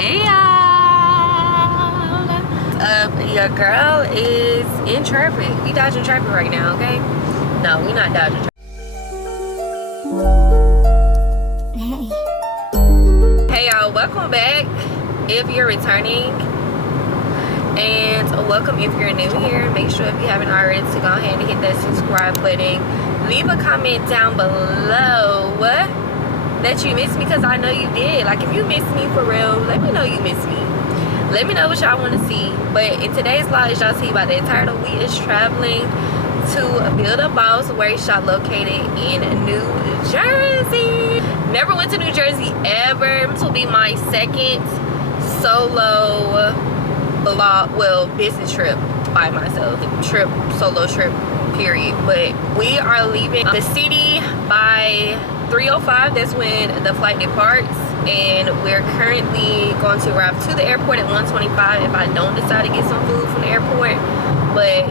Hey y'all! Your girl is in traffic. We dodging traffic right now, okay? No, we not dodging traffic. Hey y'all, welcome back if you're returning. And welcome if you're new here. Make sure if you haven't already to go ahead and hit that subscribe button. Leave a comment down below that you missed me, because I know you did. Like, if you missed me for real, let me know you missed me. Let me know what y'all want to see. But in today's vlog, as y'all see by the title, we is traveling to Build a Boss workshop located in New Jersey. Never went to New Jersey ever. This will be my second solo vlog, well, business trip by myself. Solo trip, period. But we are leaving the city by 3:05. That's when the flight departs, and we're currently going to arrive to the airport at 1:25 if I don't decide to get some food from the airport. But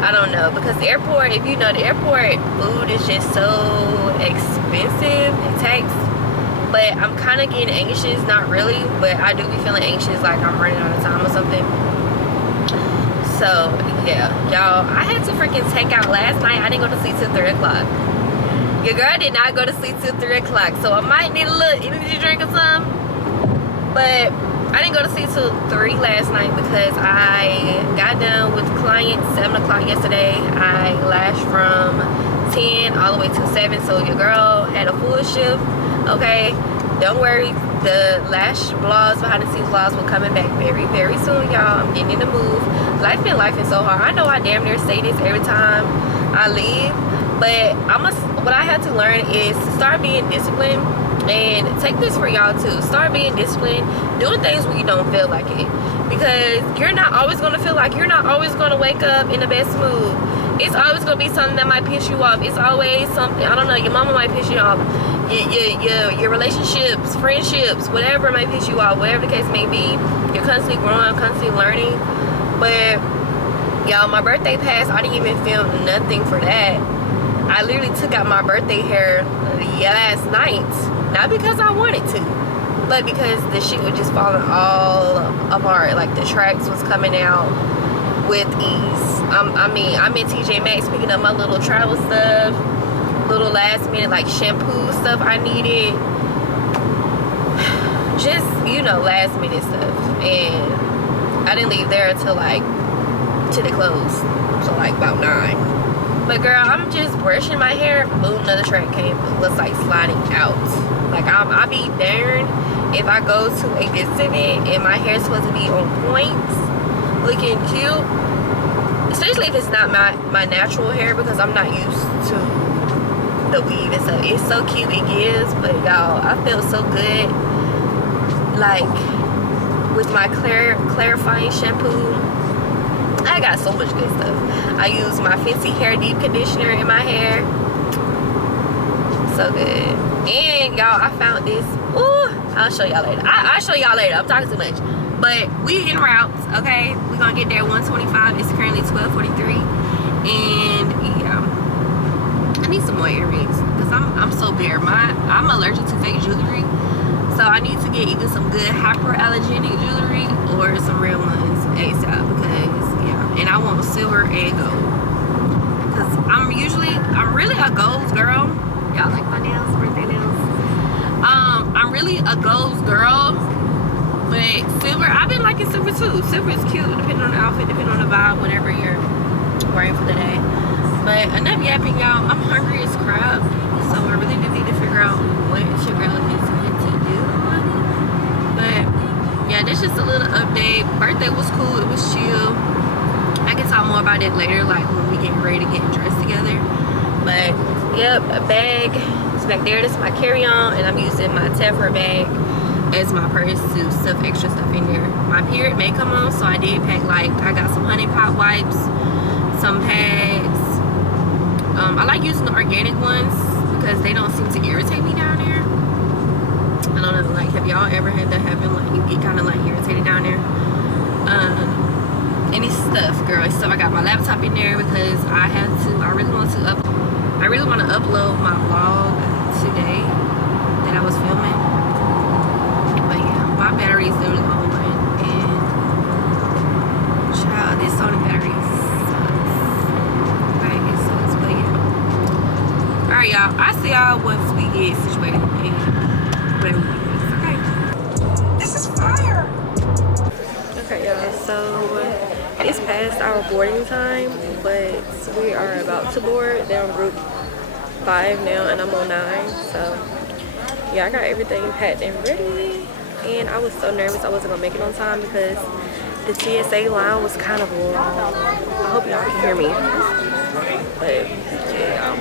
I don't know, because the airport, if you know, the airport food is just so expensive and taxed. But I'm kind of getting anxious, not really, but I do be feeling anxious, like I'm running out of time or something. So yeah, y'all, I had to freaking take out last night. I didn't go to sleep till 3 o'clock. Your girl did not go to sleep till 3 o'clock, so I might need a little energy drink or something. But I didn't go to sleep till 3 last night because I got done with clients 7 o'clock yesterday. I lashed from 10 all the way to 7, so your girl had a full shift. Okay, don't worry, the Lash vlogs, behind the scenes vlogs, will coming back very, very soon, y'all. I'm getting in the move. Life been lifing so hard. I know I damn near say this every time I leave, but what I had to learn is to start being disciplined, and take this for y'all too. Start being disciplined, doing things when you don't feel like it, because you're not always gonna feel like, you're not always gonna wake up in the best mood. It's always gonna be something that might piss you off. It's always something, I don't know, your mama might piss you off, your relationships, friendships, whatever might piss you off, whatever the case may be. You're constantly growing, constantly learning. But y'all, my birthday passed, I didn't even film nothing for that. I literally took out my birthday hair last night, not because I wanted to, but because the shit was just falling all apart. Like, the tracks was coming out with ease. I'm in TJ Maxx picking up my little travel stuff, little last minute like shampoo stuff I needed, just, you know, last minute stuff. And I didn't leave there until like till it closed, so like about 9. But girl, I'm just brushing my hair, boom, another track was like sliding out. Like, I'll be darned if I go to a business event and my hair's supposed to be on point, looking cute, especially if it's not my natural hair, because I'm not used to the weave and stuff. It's so cute, it gives, but y'all, I feel so good, like, with my clarifying shampoo. I got so much good stuff. I use my Fenty hair deep conditioner in my hair. So good. And y'all, I found this. Ooh, I'll show y'all later. I'll show y'all later. I'm talking too much. But we en route, okay? We're gonna get there at 1:25. It's currently 12:43. And yeah, I need some more earrings, because I'm so bare. I'm allergic to fake jewelry. So I need to get either some good hyperallergenic jewelry or some real ones ASAP, because yeah, and I want silver and gold, because I'm really a gold girl. Y'all like my nails, birthday nails? I'm really a gold girl, but silver, I've been liking silver too. Silver is cute, depending on the outfit, depending on the vibe, whatever you're wearing for the day. But enough yapping, y'all. I'm hungry as crap, so I really do need to figure out what your girl is meant to do. But yeah, this is just a little update. Birthday was cool, it was chill. I can talk more about it later, like when we get ready to get dressed together. But yep, a bag is back there. This is my carry-on, and I'm using my Teffer bag as my purse to stuff extra stuff in there. My period may come on, so I did pack, like, I got some honey pot wipes, some pads. I like using the organic ones because they don't seem to irritate me down there. I don't know, like, have y'all ever had that happen? Like, you get kind of like irritated down there. Any stuff, girl. So I got my laptop in there because I really want to upload my vlog today that I was filming. But yeah, is past our boarding time, but we are about to board. They're on group 5 now, and I'm on 9. So yeah, I got everything packed and ready, and I was so nervous I wasn't gonna make it on time because the TSA line was kind of long. I hope y'all can hear me, but yeah.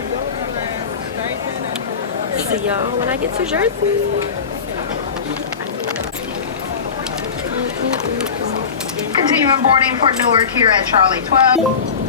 See y'all when I get to Jersey. Continuing boarding for Newark here at Charlie 12.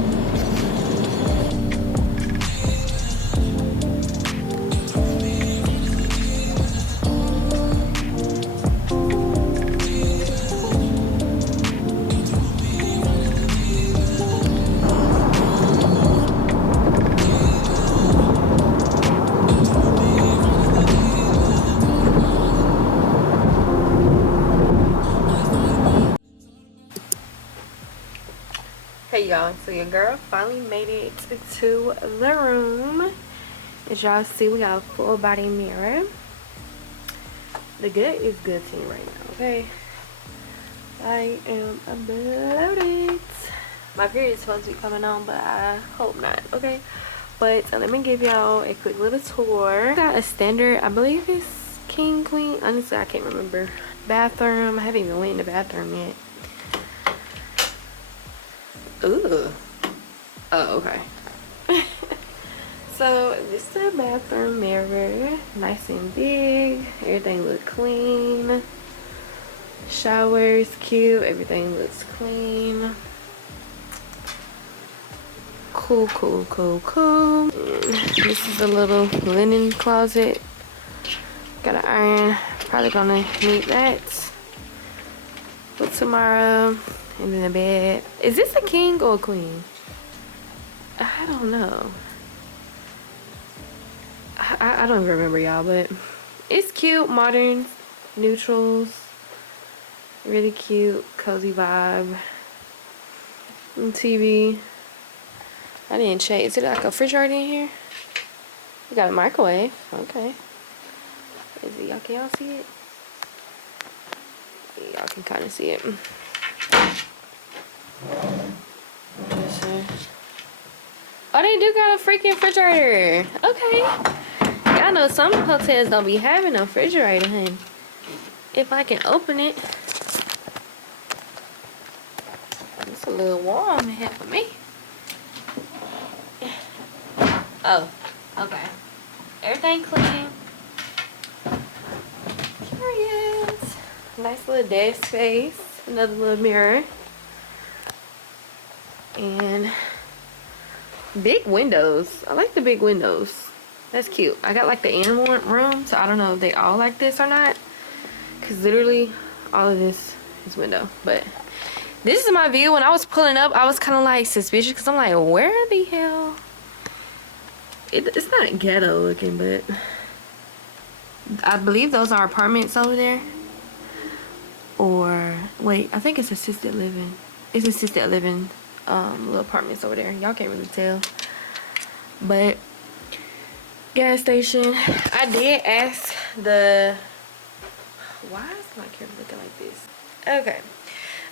Hey y'all, so your girl finally made it to the room. As y'all see, we got a full body mirror. The good is good to me right now, okay? I am bloated. My period is supposed to be coming on, but I hope not, okay? But let me give y'all a quick little tour. Got a standard, I believe it's king, queen. Honestly, I can't remember. Bathroom. I haven't even went in the bathroom yet. Ooh. Oh, okay. So this is the bathroom mirror. Nice and big. Everything looks clean. Showers cute. Everything looks clean. Cool, cool, cool, cool. And this is a little linen closet. Got an iron. Probably gonna need that for tomorrow. And then the bed. Is this a king or a queen? I don't know. I don't even remember, y'all, but it's cute, modern, neutrals. Really cute, cozy vibe. And TV. I didn't check. Is it like a refrigerator in here? We got a microwave. Okay. Is it, can y'all see it? Y'all can kind of see it. Oh, they do got a freaking refrigerator. Okay. Y'all know some hotels don't be having a refrigerator, honey. If I can open it. It's a little warm in here for me. Oh, okay. Everything clean. Curious. Nice little desk space. Another little mirror. And big windows. I like the big windows. That's cute. I got like the animal room, so I don't know if they all like this or not. Because literally all of this is window. But this is my view. When I was pulling up, I was kind of like suspicious because I'm like, where the hell? It's not ghetto looking, but I believe those are apartments over there. Or wait, I think it's assisted living. It's assisted living little apartments over there. Y'all can't really tell. But gas station. I did ask the, why is my camera looking like this? Okay.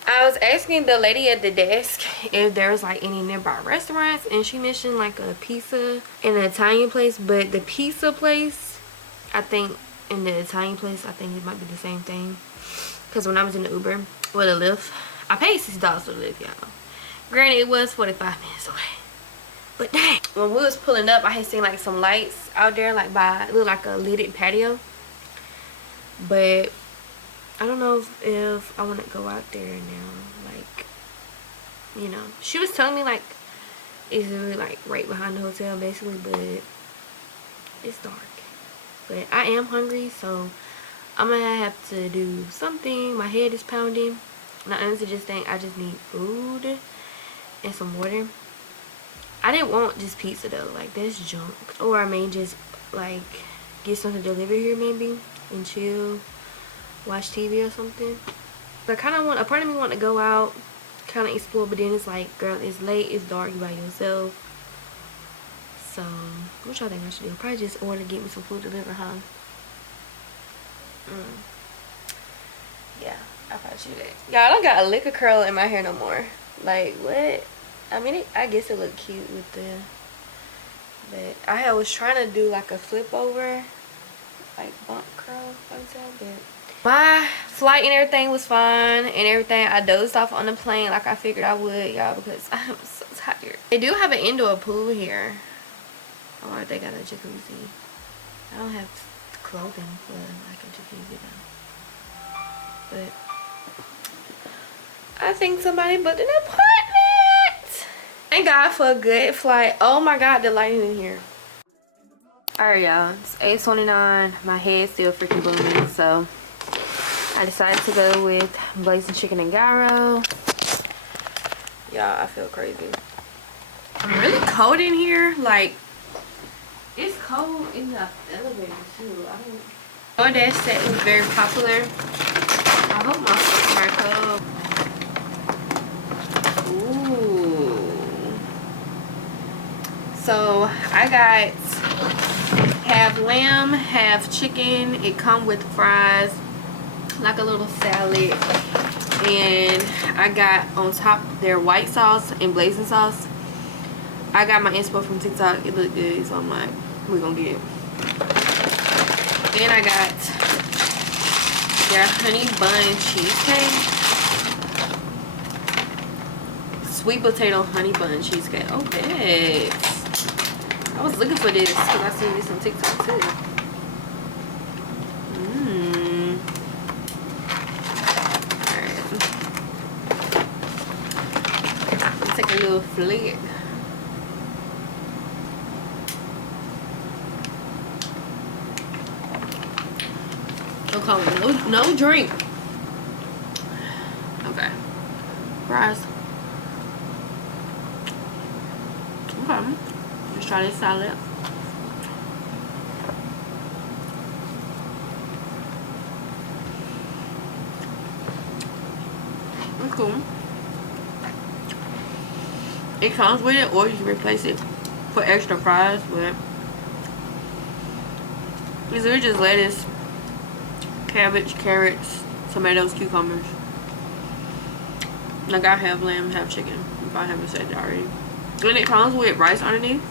I was asking the lady at the desk if there was like any nearby restaurants, and she mentioned like a pizza and an Italian place, but the pizza place, I think, and the Italian place, I think it might be the same thing. Because when I was in the Uber with a Lyft, I paid $6 for the Lyft, y'all. Granted, it was 45 minutes away. But dang, when we was pulling up, I had seen like some lights out there, like by, it looked like a lidded patio. But I don't know if I want to go out there now. Like, you know, she was telling me like it's really like right behind the hotel basically, but it's dark. But I am hungry, so I'm gonna have to do something. My head is pounding, and I honestly just think I just need food and some water. I didn't want just pizza though, like that's junk. Or I may just like get something delivered here maybe and chill, watch TV or something. But I kind of want, a part of me want to go out, kind of explore, but then it's like, girl, it's late, it's dark, you by yourself. So what y'all think I should do? Probably just order, get me some food delivered, huh? Yeah, I probably should do that. Y'all, I don't got a liquor curl in my hair no more. Like, what? I mean, I guess it looked cute with the... But I was trying to do like a flip over, like bump curl ponytail, but my flight and everything was fine and everything. I dozed off on the plane like I figured I would, y'all, because I'm so tired. They do have an indoor pool here, or they got a jacuzzi. I don't have clothing for like a jacuzzi though, but I think somebody booked an appointment. Thank God for a good flight. Oh my God, the lighting in here. Alright, y'all, it's 8:29. My head's still freaking booming, so I decided to go with blazing chicken and gyro. Y'all, I feel crazy. I'm really cold in here. Like, it's cold in the elevator too. DoorDash set was very popular. I hope my feet are cold. Ooh. So I got half lamb, half chicken. It come with fries, like a little salad, and I got on top their white sauce and blazing sauce. I got my inspo from TikTok. It looked good, so I'm like, we're gonna get it. Then I got their honey bun cheesecake, sweet potato honey bun cheesecake. Oh, yes. I was looking for this because I seen this on TikTok too. Alright. Take a little flick. Okay, no drink. Okay. Fries. Okay. Let's try this salad. It's cool. It comes with it, or you can replace it for extra fries, but these are just lettuce, cabbage, carrots, tomatoes, cucumbers. Like I have lamb, have chicken, if I haven't said that already. And it comes with rice underneath.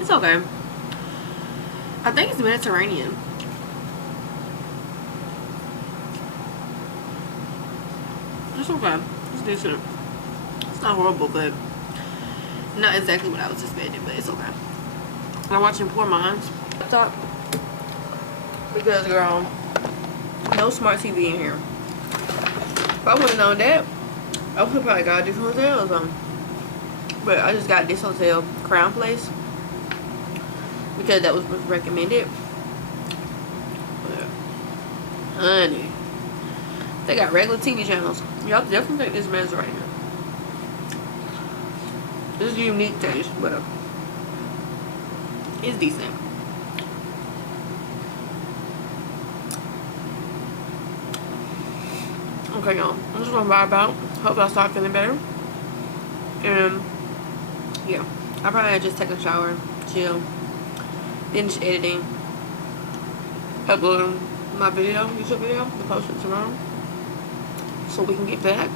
It's okay. I think it's Mediterranean. It's okay. It's decent. It's not horrible, but not exactly what I was expecting, but it's okay. I'm watching Poor Minds. I thought, because girl, no smart TV in here. If I would have known that, I would have probably got a different hotel or something. But I just got this hotel, Crown Place, because that was recommended. But, honey, they got regular TV channels. Y'all definitely think this man's right here. This is a unique taste, but it's decent. Okay, y'all, I'm just gonna vibe out. Hope I start feeling better. And yeah, I'll probably just take a shower, chill, finish editing, uploading my video, YouTube video, to post it tomorrow, so we can get back.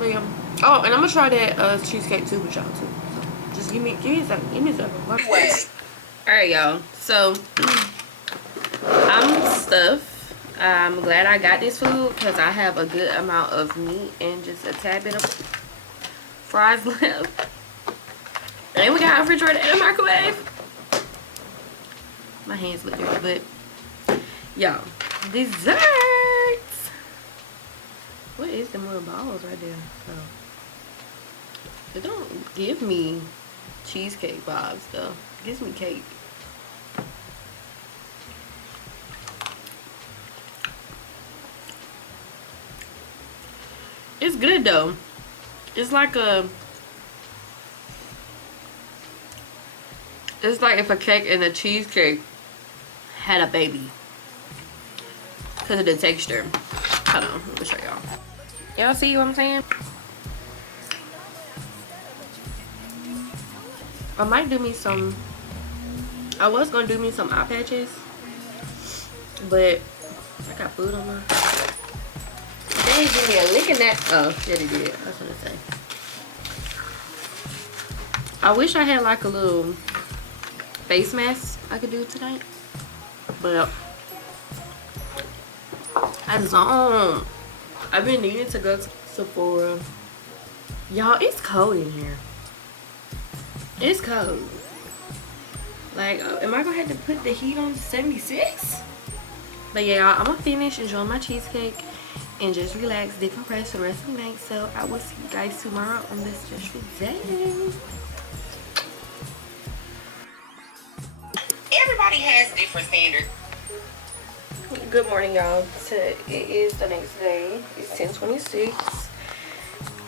But yeah. Oh, and I'm gonna try that cheesecake too with y'all too. So just give me a second. Give me a second. Alright, y'all. So I'm stuffed. I'm glad I got this food because I have a good amount of meat and just a tad bit of fries left. And we got a refrigerator and a microwave. My hands look dirty, but y'all, desserts. What is the little balls right there? Oh. It don't give me cheesecake vibes though. It gives me cake. It's good though. It's like if a cake and a cheesecake had a baby. because of the texture. Hold on, let me show y'all. Y'all see what I'm saying? I might do me some, I was gonna do me some eye patches, but I got food on my, they ain't give me a lick in that. Oh, yeah, they did. That's what I say. I wish I had like a little face mask I could do tonight, but I don't. I've been needing to go to Sephora. Y'all, it's cold in here. It's cold. Like, am I gonna have to put the heat on 76? But yeah, y'all, I'm gonna finish enjoying my cheesecake and just relax, decompress for the rest of the night. So I will see you guys tomorrow on this special day. Everybody has different standards. Good morning, y'all. It is the next day. It's 10:26.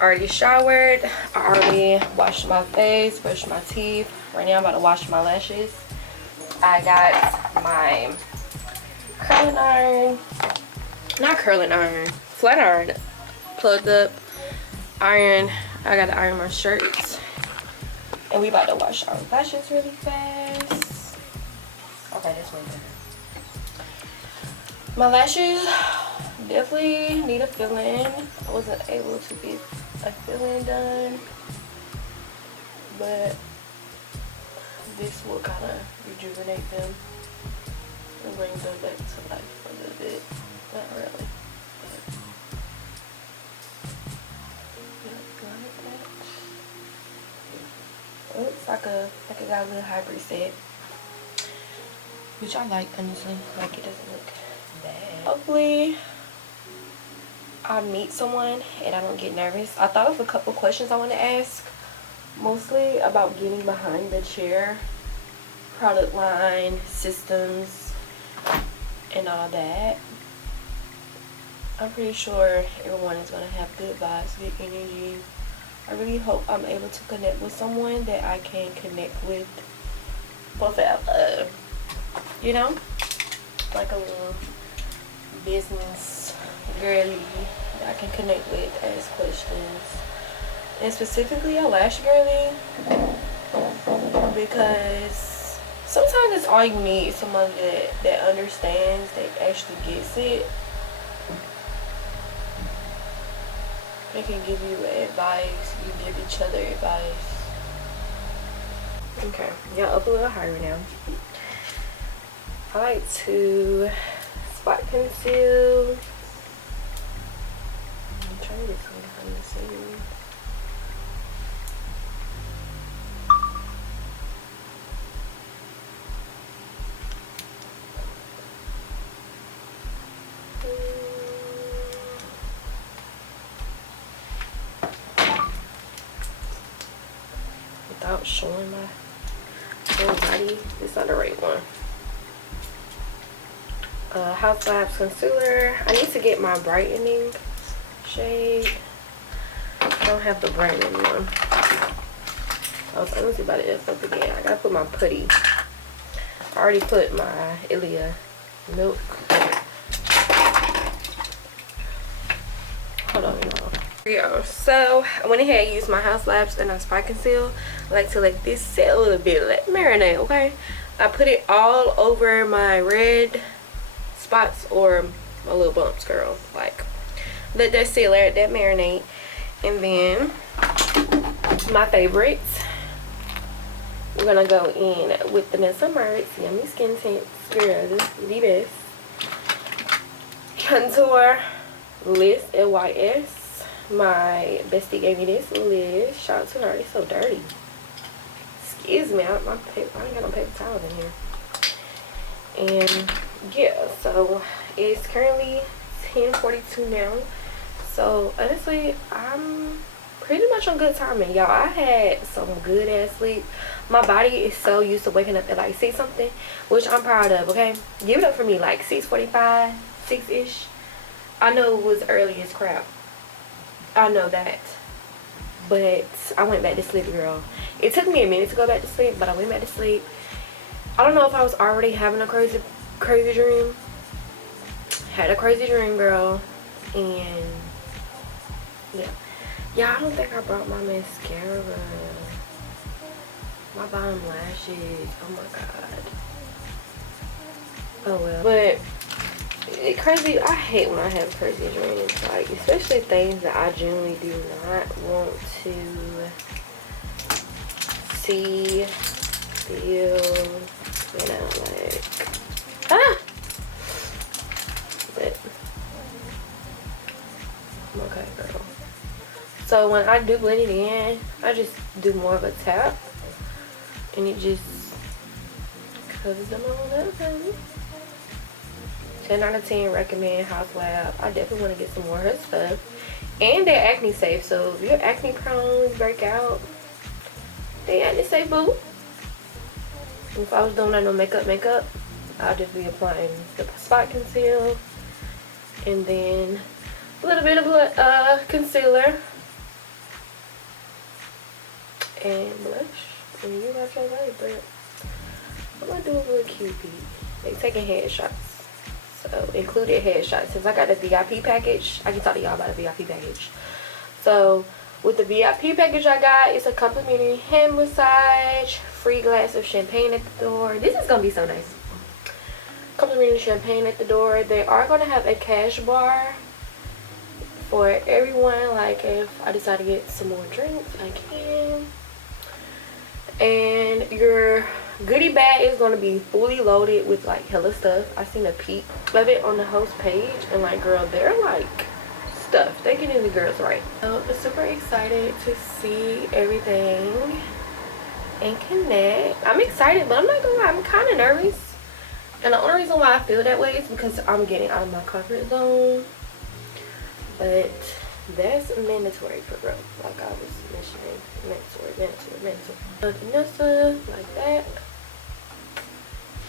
Already showered. I already washed my face, brushed my teeth. Right now I'm about to wash my lashes. I got my curling iron, not curling iron, flat iron plugged up. Iron. I gotta iron my shirts. And we about to wash our lashes really fast. Okay, this way better. My lashes definitely need a fill-in. I wasn't able to get a fill-in done, but this will kind of rejuvenate them and bring them back to life a little bit. Not really, but yeah, like that. Looks like it got a little hybrid set, which I like, honestly. Like, it doesn't look bad. Hopefully I meet someone and I don't get nervous. I thought of a couple questions I want to ask, mostly about getting behind the chair, product line, systems, and all that. I'm pretty sure everyone is going to have good vibes, good energy. I really hope I'm able to connect with someone that I can connect with forever. You know? Like a little business girly that I can connect with, ask questions, and specifically a lash girly, because sometimes it's all you need, someone that understands, that actually gets it. They can give you advice, you give each other advice. Okay, y'all up a little higher now. I like to spot conceal. I'm trying to get some behind the scenes. Without showing my whole body. It's not the right one. House Labs concealer. I need to get my brightening shade. I don't have the brightening one. I was honestly about to F up again. I gotta put my putty. I already put my Ilia milk. Hold on, y'all. Yeah, so I went ahead and used my House Labs and I spot conceal. I like to let this set a little bit, let it marinate, okay? I put it all over my red spots or my little bumps, girl. Like, let that sit, let that marinate. And then my favorites, we're gonna go in with the Vanessa Mertz Yummy Skin Tints, girl, this is the best. Contour Liz LYS. My bestie gave me this, Liz. Shout out to her. It's so dirty. Excuse me, I ain't got no paper towels in here. And yeah, so it's currently 10:42 now. So honestly, I'm pretty much on good timing, y'all. I had some good ass sleep. My body is so used to waking up at like 6 something, which I'm proud of. Okay, give it up for me. Like 6:45, 6-ish. I know it was early as crap, I know that, but I went back to sleep, girl. It took me a minute to go back to sleep, but I went back to sleep. I don't know if I was already having a crazy dream, Had a crazy dream, girl. And yeah. Yeah, I don't think I brought my mascara. My bottom lashes. Oh my god. Oh well. But crazy, I hate when I have crazy dreams. Like, especially things that I genuinely do not want to see, feel, you know, like, but I'm okay, girl. So when I do blend it in, I just do more of a tap, and it just covers them all up, honey. 10 out of 10 recommend House Lab. I definitely want to get some more of her stuff. And they're acne safe, so if you're acne prone, break out, they acne safe, boo. If I was doing no makeup, I'll just be applying the spot conceal and then a little bit of concealer and blush, and you got your light. But I'm gonna do a little cute peek. They taking headshots. So included headshots. Since I got the VIP package, I can talk to y'all about the VIP package. So with the VIP package I got, it's a complimentary hand massage, free glass of champagne at the door. This is gonna be so nice. Complimentary champagne at the door. They are gonna have a cash bar for everyone. Like if I decide to get some more drinks, I can. And your goodie bag is going to be fully loaded with like hella stuff. I seen a peek of it on the host page, and like, girl, they're like stuff. They getting the girls right. So I'm super excited to see everything and connect. I'm excited, but I'm not gonna lie, I'm kind of nervous. And the only reason why I feel that way is because I'm getting out of my comfort zone. But that's mandatory for growth, like I was mentioning. Mandatory. Vanessa, like that.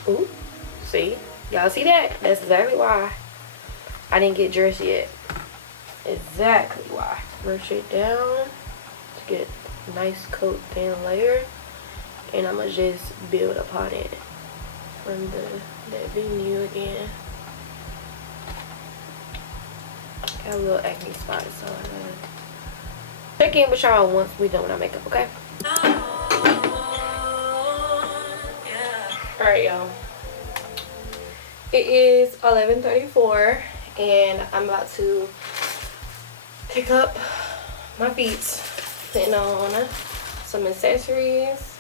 Ooh, see? Y'all see that? That's exactly why I didn't get dressed yet. Exactly why. Brush it down to get a nice coat thin layer. And I'm going to just build upon it from that venue again. Got a little acne spot, so I'm gonna check in with y'all once we done with our makeup, okay? Alright, y'all. It is 11:34 and I'm about to pick up my feet, putting on some accessories.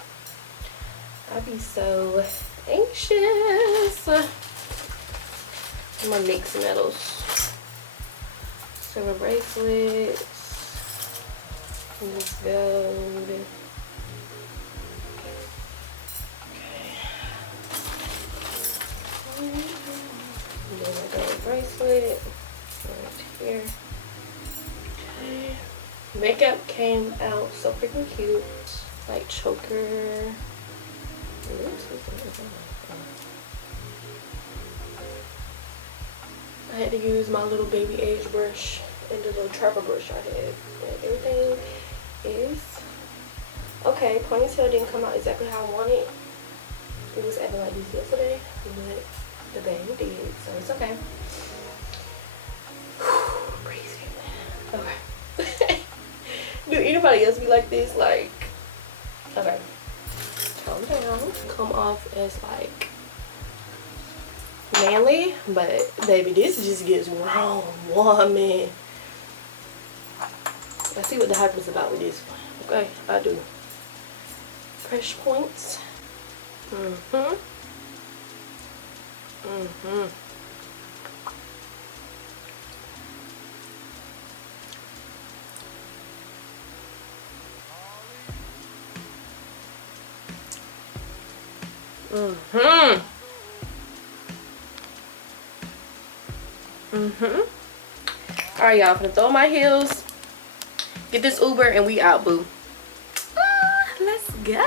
I'd be so anxious. I'm gonna mix metals. Silver bracelets, and this gold. Okay. And then I got a bracelet right here. Okay. Makeup came out so freaking cute. Like choker. I had to use my little baby age brush and the little travel brush I had. And everything is okay. Ponytail didn't come out exactly how I wanted. It was acting like this yesterday, but the bang did, so it's okay. Breathe. Okay. Do anybody else be like this? Like, okay. Calm down. Come off as like manly, but baby, this just gets wrong, woman. I see what the hype is about with this one. Okay, I do. Pressure points. Alright, y'all, I'm gonna throw my heels, get this Uber, and we out, boo. Let's go.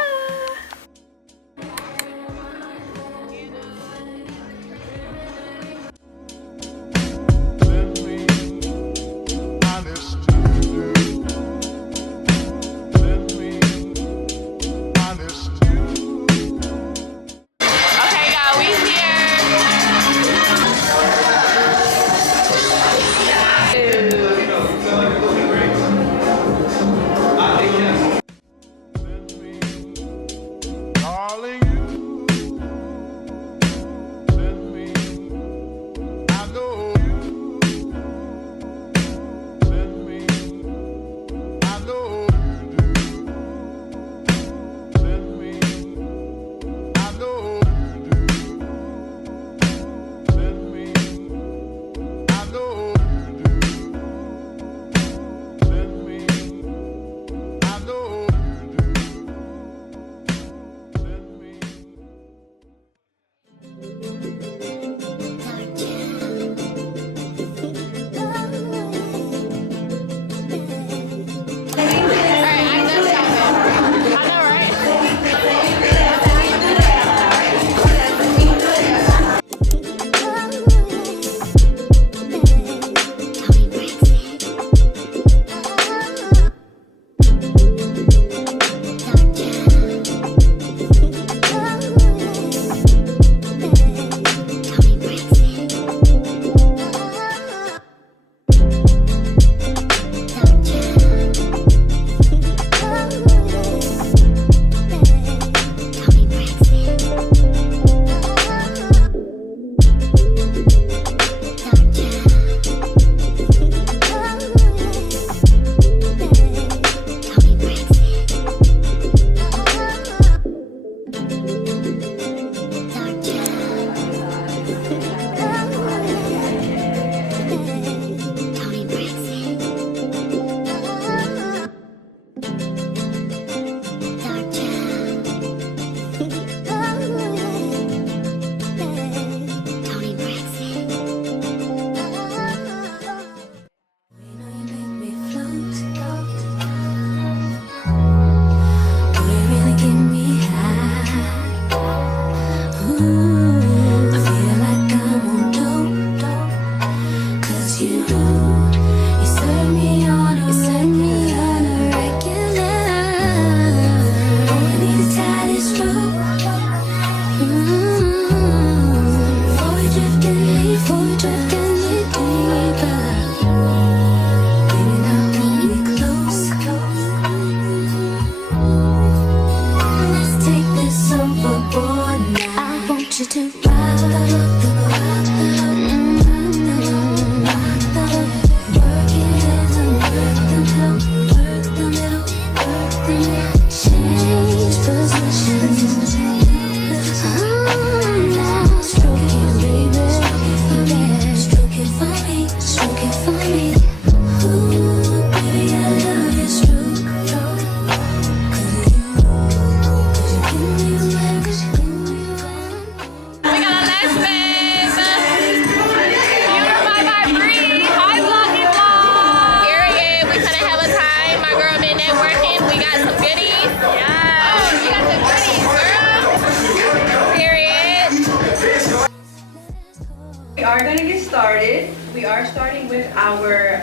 We are starting with our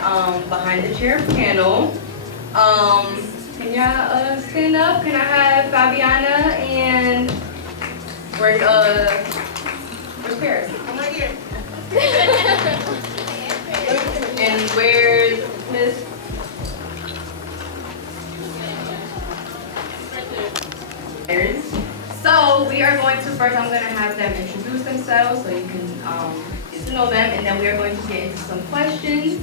behind the chair panel. Can y'all stand up? Can I have Fabiana and where's Paris? I'm right here. And where's Miss? So we are going to first. I'm going to have them introduce themselves so you can get to know them, and then we are going to get into some questions.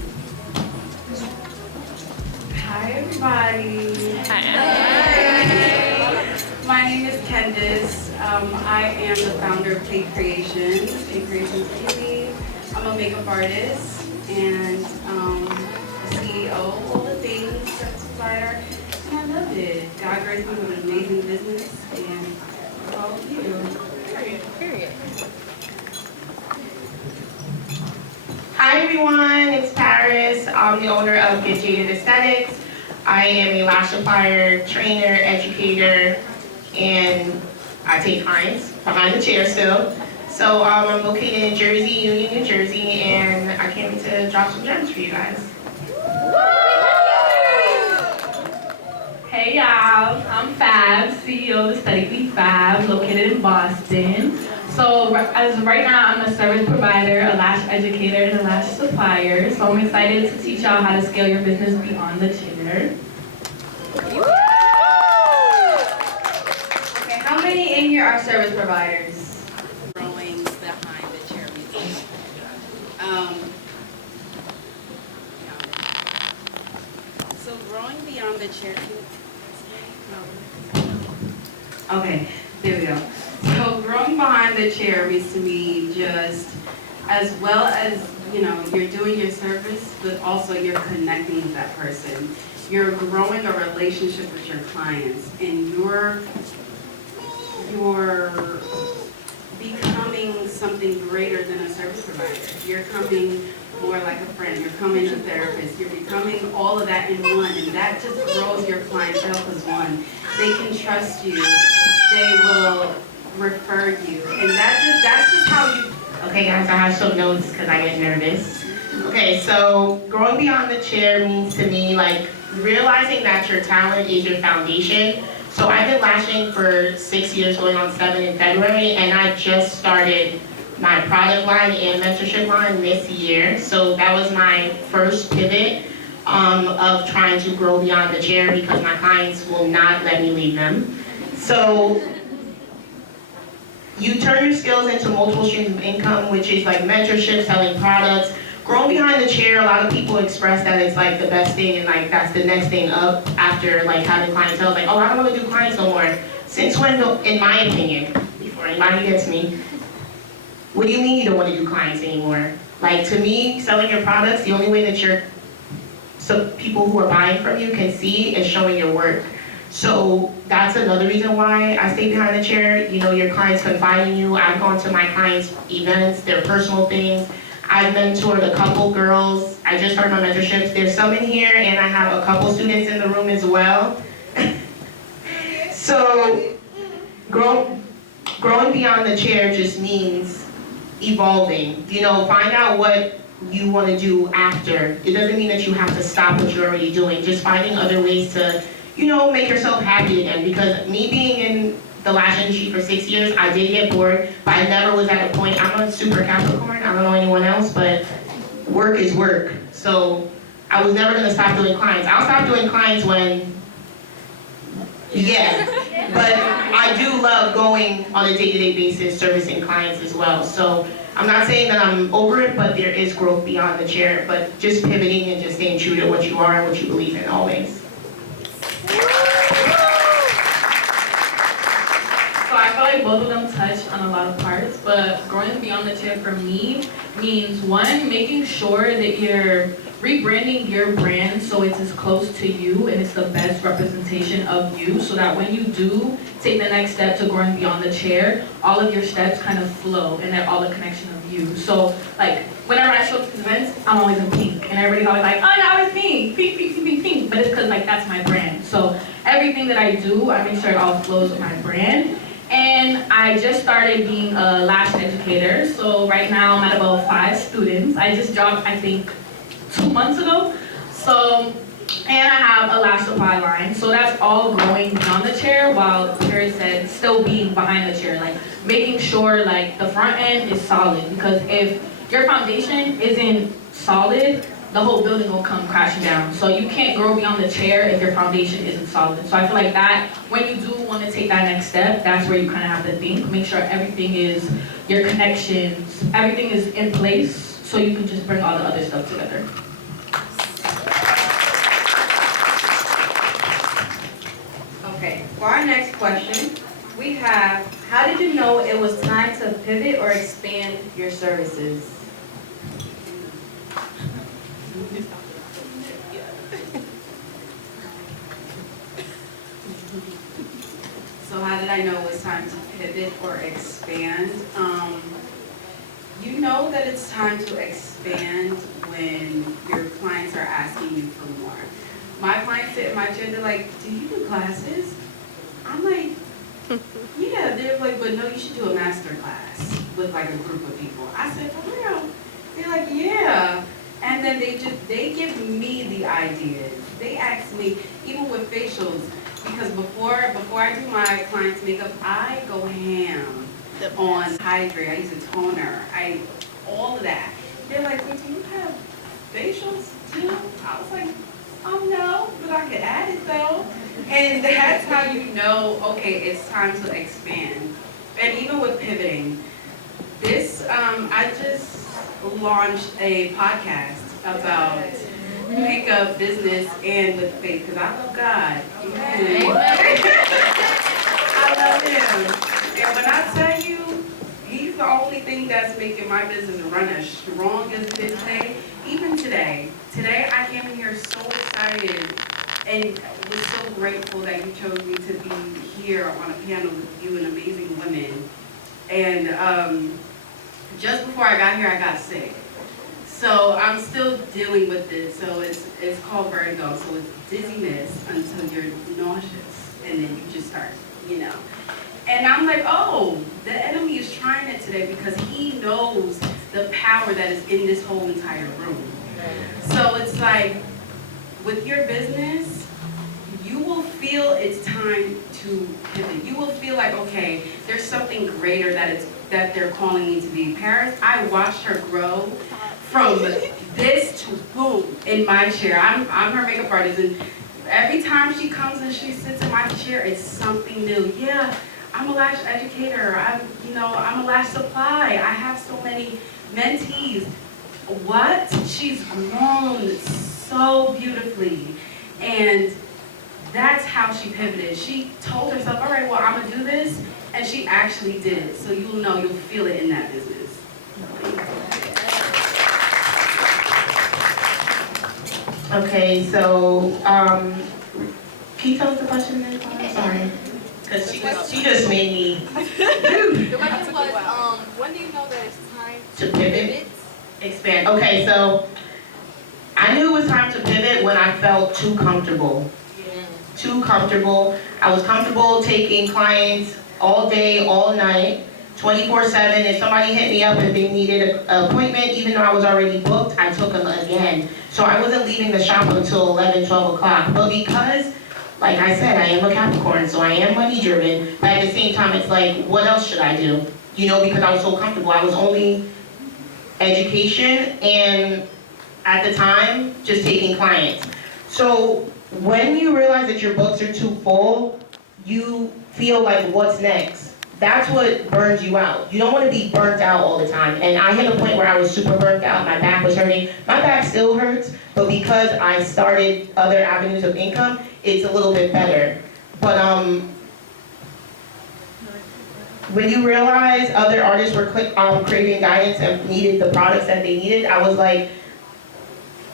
Hi, everybody. Hi. My name is Candice. I am the founder of Play Creations, Play Creations TV. I'm a makeup artist and the CEO of all the things, certifier, and I love it. God graced me with an amazing business, and all of you. Period. Hi everyone, it's Paris. I'm the owner of Get Jaded Aesthetics. I am a lash applier, trainer, educator, and I take clients behind the chair still. So I'm located in Jersey, Union, New Jersey, and I came to drop some gems for you guys. Hey y'all, I'm Fab, CEO of Aesthetically Fab, located in Boston. So as right now, I'm a service provider, a lash educator, and a lash supplier. So I'm excited to teach y'all how to scale your business beyond the chair. Okay, how many in here are service providers? Growing behind the chair music. So growing beyond the chair. Okay, there we go. So growing behind the chair means to me just as well as, you know, you're doing your service, but also you're connecting with that person. You're growing a relationship with your clients, and you're becoming something greater than a service provider. You're coming more like a friend. You're coming a therapist. You're becoming all of that in one, and that just grows your clientele as one. They can trust you. They will refer you, and that's just how you. Okay guys, I have some notes because I get nervous. Okay, so growing beyond the chair means to me like realizing that your talent is your foundation. So I've been lashing for 6 years, going on 7 in February, and I just started my product line and mentorship line this year. So that was my first pivot of trying to grow beyond the chair because my clients will not let me leave them. So you turn your skills into multiple streams of income, which is like mentorship, selling products. Growing behind the chair, a lot of people express that it's like the best thing and like that's the next thing up after like having clientele. Like, oh, I don't want to do clients no more. Since when, in my opinion, before Lonnie gets me. What do you mean you don't want to do clients anymore? Like, to me, selling your products, the only way that people who are buying from you can see is showing your work. So that's another reason why I stay behind the chair. You know, your clients confide in you. I've gone to my clients' events, their personal things. I've mentored a couple girls. I just started my mentorships. There's some in here, and I have a couple students in the room as well. So growing beyond the chair just means evolving. You know, find out what you want to do after. It doesn't mean that you have to stop what you're already doing. Just finding other ways to, you know, make yourself happy again. Because me being in the lash industry for 6 years, I did get bored, but I never was at a point. I'm a super Capricorn. I don't know anyone else, but work is work. So I was never going to stop doing clients. I'll stop doing clients when, yeah. But I do love going on a day-to-day basis, servicing clients as well. So I'm not saying that I'm over it, but there is growth beyond the chair. But just pivoting and just staying true to what you are and what you believe in always. So I feel like both of them touch on a lot of parts, but growing beyond the chair for me means, one, making sure that you're rebranding your brand so it's as close to you and it's the best representation of you, so that when you do take the next step to growing beyond the chair, all of your steps kind of flow and they're all a connection of you. So like whenever I show up to these events, I'm always in pink, and everybody's always like, oh, you're always pink, pink, pink, pink, pink, pink. But it's because like that's my brand. So everything that I do, I make sure it all flows with my brand. And I just started being a lash educator. So right now I'm at about 5 students. I just dropped, I think, 2 months ago. So, and I have a lash supply line. So that's all growing beyond the chair, while Terry said still being behind the chair, like making sure like the front end is solid. Because if your foundation isn't solid, the whole building will come crashing down. So you can't grow beyond the chair if your foundation isn't solid. So I feel like that, when you do want to take that next step, that's where you kind of have to think, make sure everything is, your connections, everything is in place, so you can just bring all the other stuff together. Okay, for our next question, we have, how did you know it was time to pivot or expand your services? So how did I know it was time to pivot or expand? You know that it's time to expand when your clients are asking you for more. My clients sit in my chair, they're like, do you do classes? I'm like, yeah. They're like, but no, you should do a master class with like a group of people. I said, for real? They're like, yeah. And then they give me the ideas. They ask me, even with facials, because before I do my clients' makeup, I go ham on hydrate. I use a toner. All of that. They're like, well, do you have facials too? I was like, oh no, but I could add it though. And that's how you know, okay, it's time to expand. And even with pivoting, this, I just launched a podcast about makeup business and with faith, because I love God. I love Him. And when I tell you, He's the only thing that's making my business run as strong as it is today. Even today. Today I came in here so excited and was so grateful that you chose me to be here on a panel with you and amazing women. And just before I got here, I got sick. So I'm still dealing with this. So it's called vertigo. So it's dizziness until you're nauseous, and then you just start, you know. And I'm like, oh, the enemy is trying it today because he knows the power that is in this whole entire room. So it's like, with your business, you will feel it's time to pivot. You will feel like, okay, there's something greater that they're calling me to be. Paris, I watched her grow from this to boom in my chair. I'm her makeup artist, and every time she comes and she sits in my chair, it's something new. Yeah, I'm a lash educator. I'm a lash supply. I have so many mentees. What? She's grown so beautifully, and that's how she pivoted. She told herself, all right, well, I'm gonna do this, And she actually did it, so you'll know, you'll feel it in that business. Okay, so, can you tell us the question again? I'm sorry. Because she just made me. The question was, when do you know that it's time To pivot? Expand. Okay, so I knew it was time to pivot when I felt too comfortable. Too comfortable. I was comfortable taking clients all day, all night, 24/7. If somebody hit me up and they needed an appointment, even though I was already booked, I took them again. So I wasn't leaving the shop until 11, 12 o'clock. But because, like I said, I am a Capricorn, so I am money driven. But at the same time, it's like, what else should I do? You know, because I was so comfortable. I was only education and at the time, just taking clients. So when you realize that your books are too full, you feel like, what's next? That's what burns you out. You don't want to be burnt out all the time. And I hit a point where I was super burnt out. My back was hurting. My back still hurts, but because I started other avenues of income, it's a little bit better. But when you realize other artists were craving guidance and needed the products that they needed, I was like,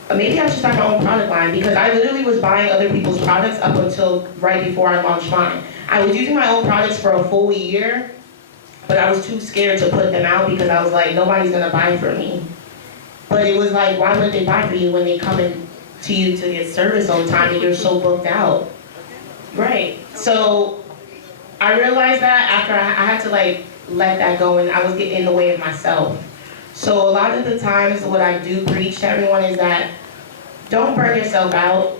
maybe I should start my own product line, because I literally was buying other people's products up until right before I launched mine. I was using my own products for a full year, but I was too scared to put them out because I was like, nobody's gonna buy from me. But it was like, why would they buy for you when they come in to you to get service all the time and you're so booked out? Right. So I realized that after I had to like let that go, and I was getting in the way of myself. So a lot of the times what I do preach to everyone is that don't burn yourself out.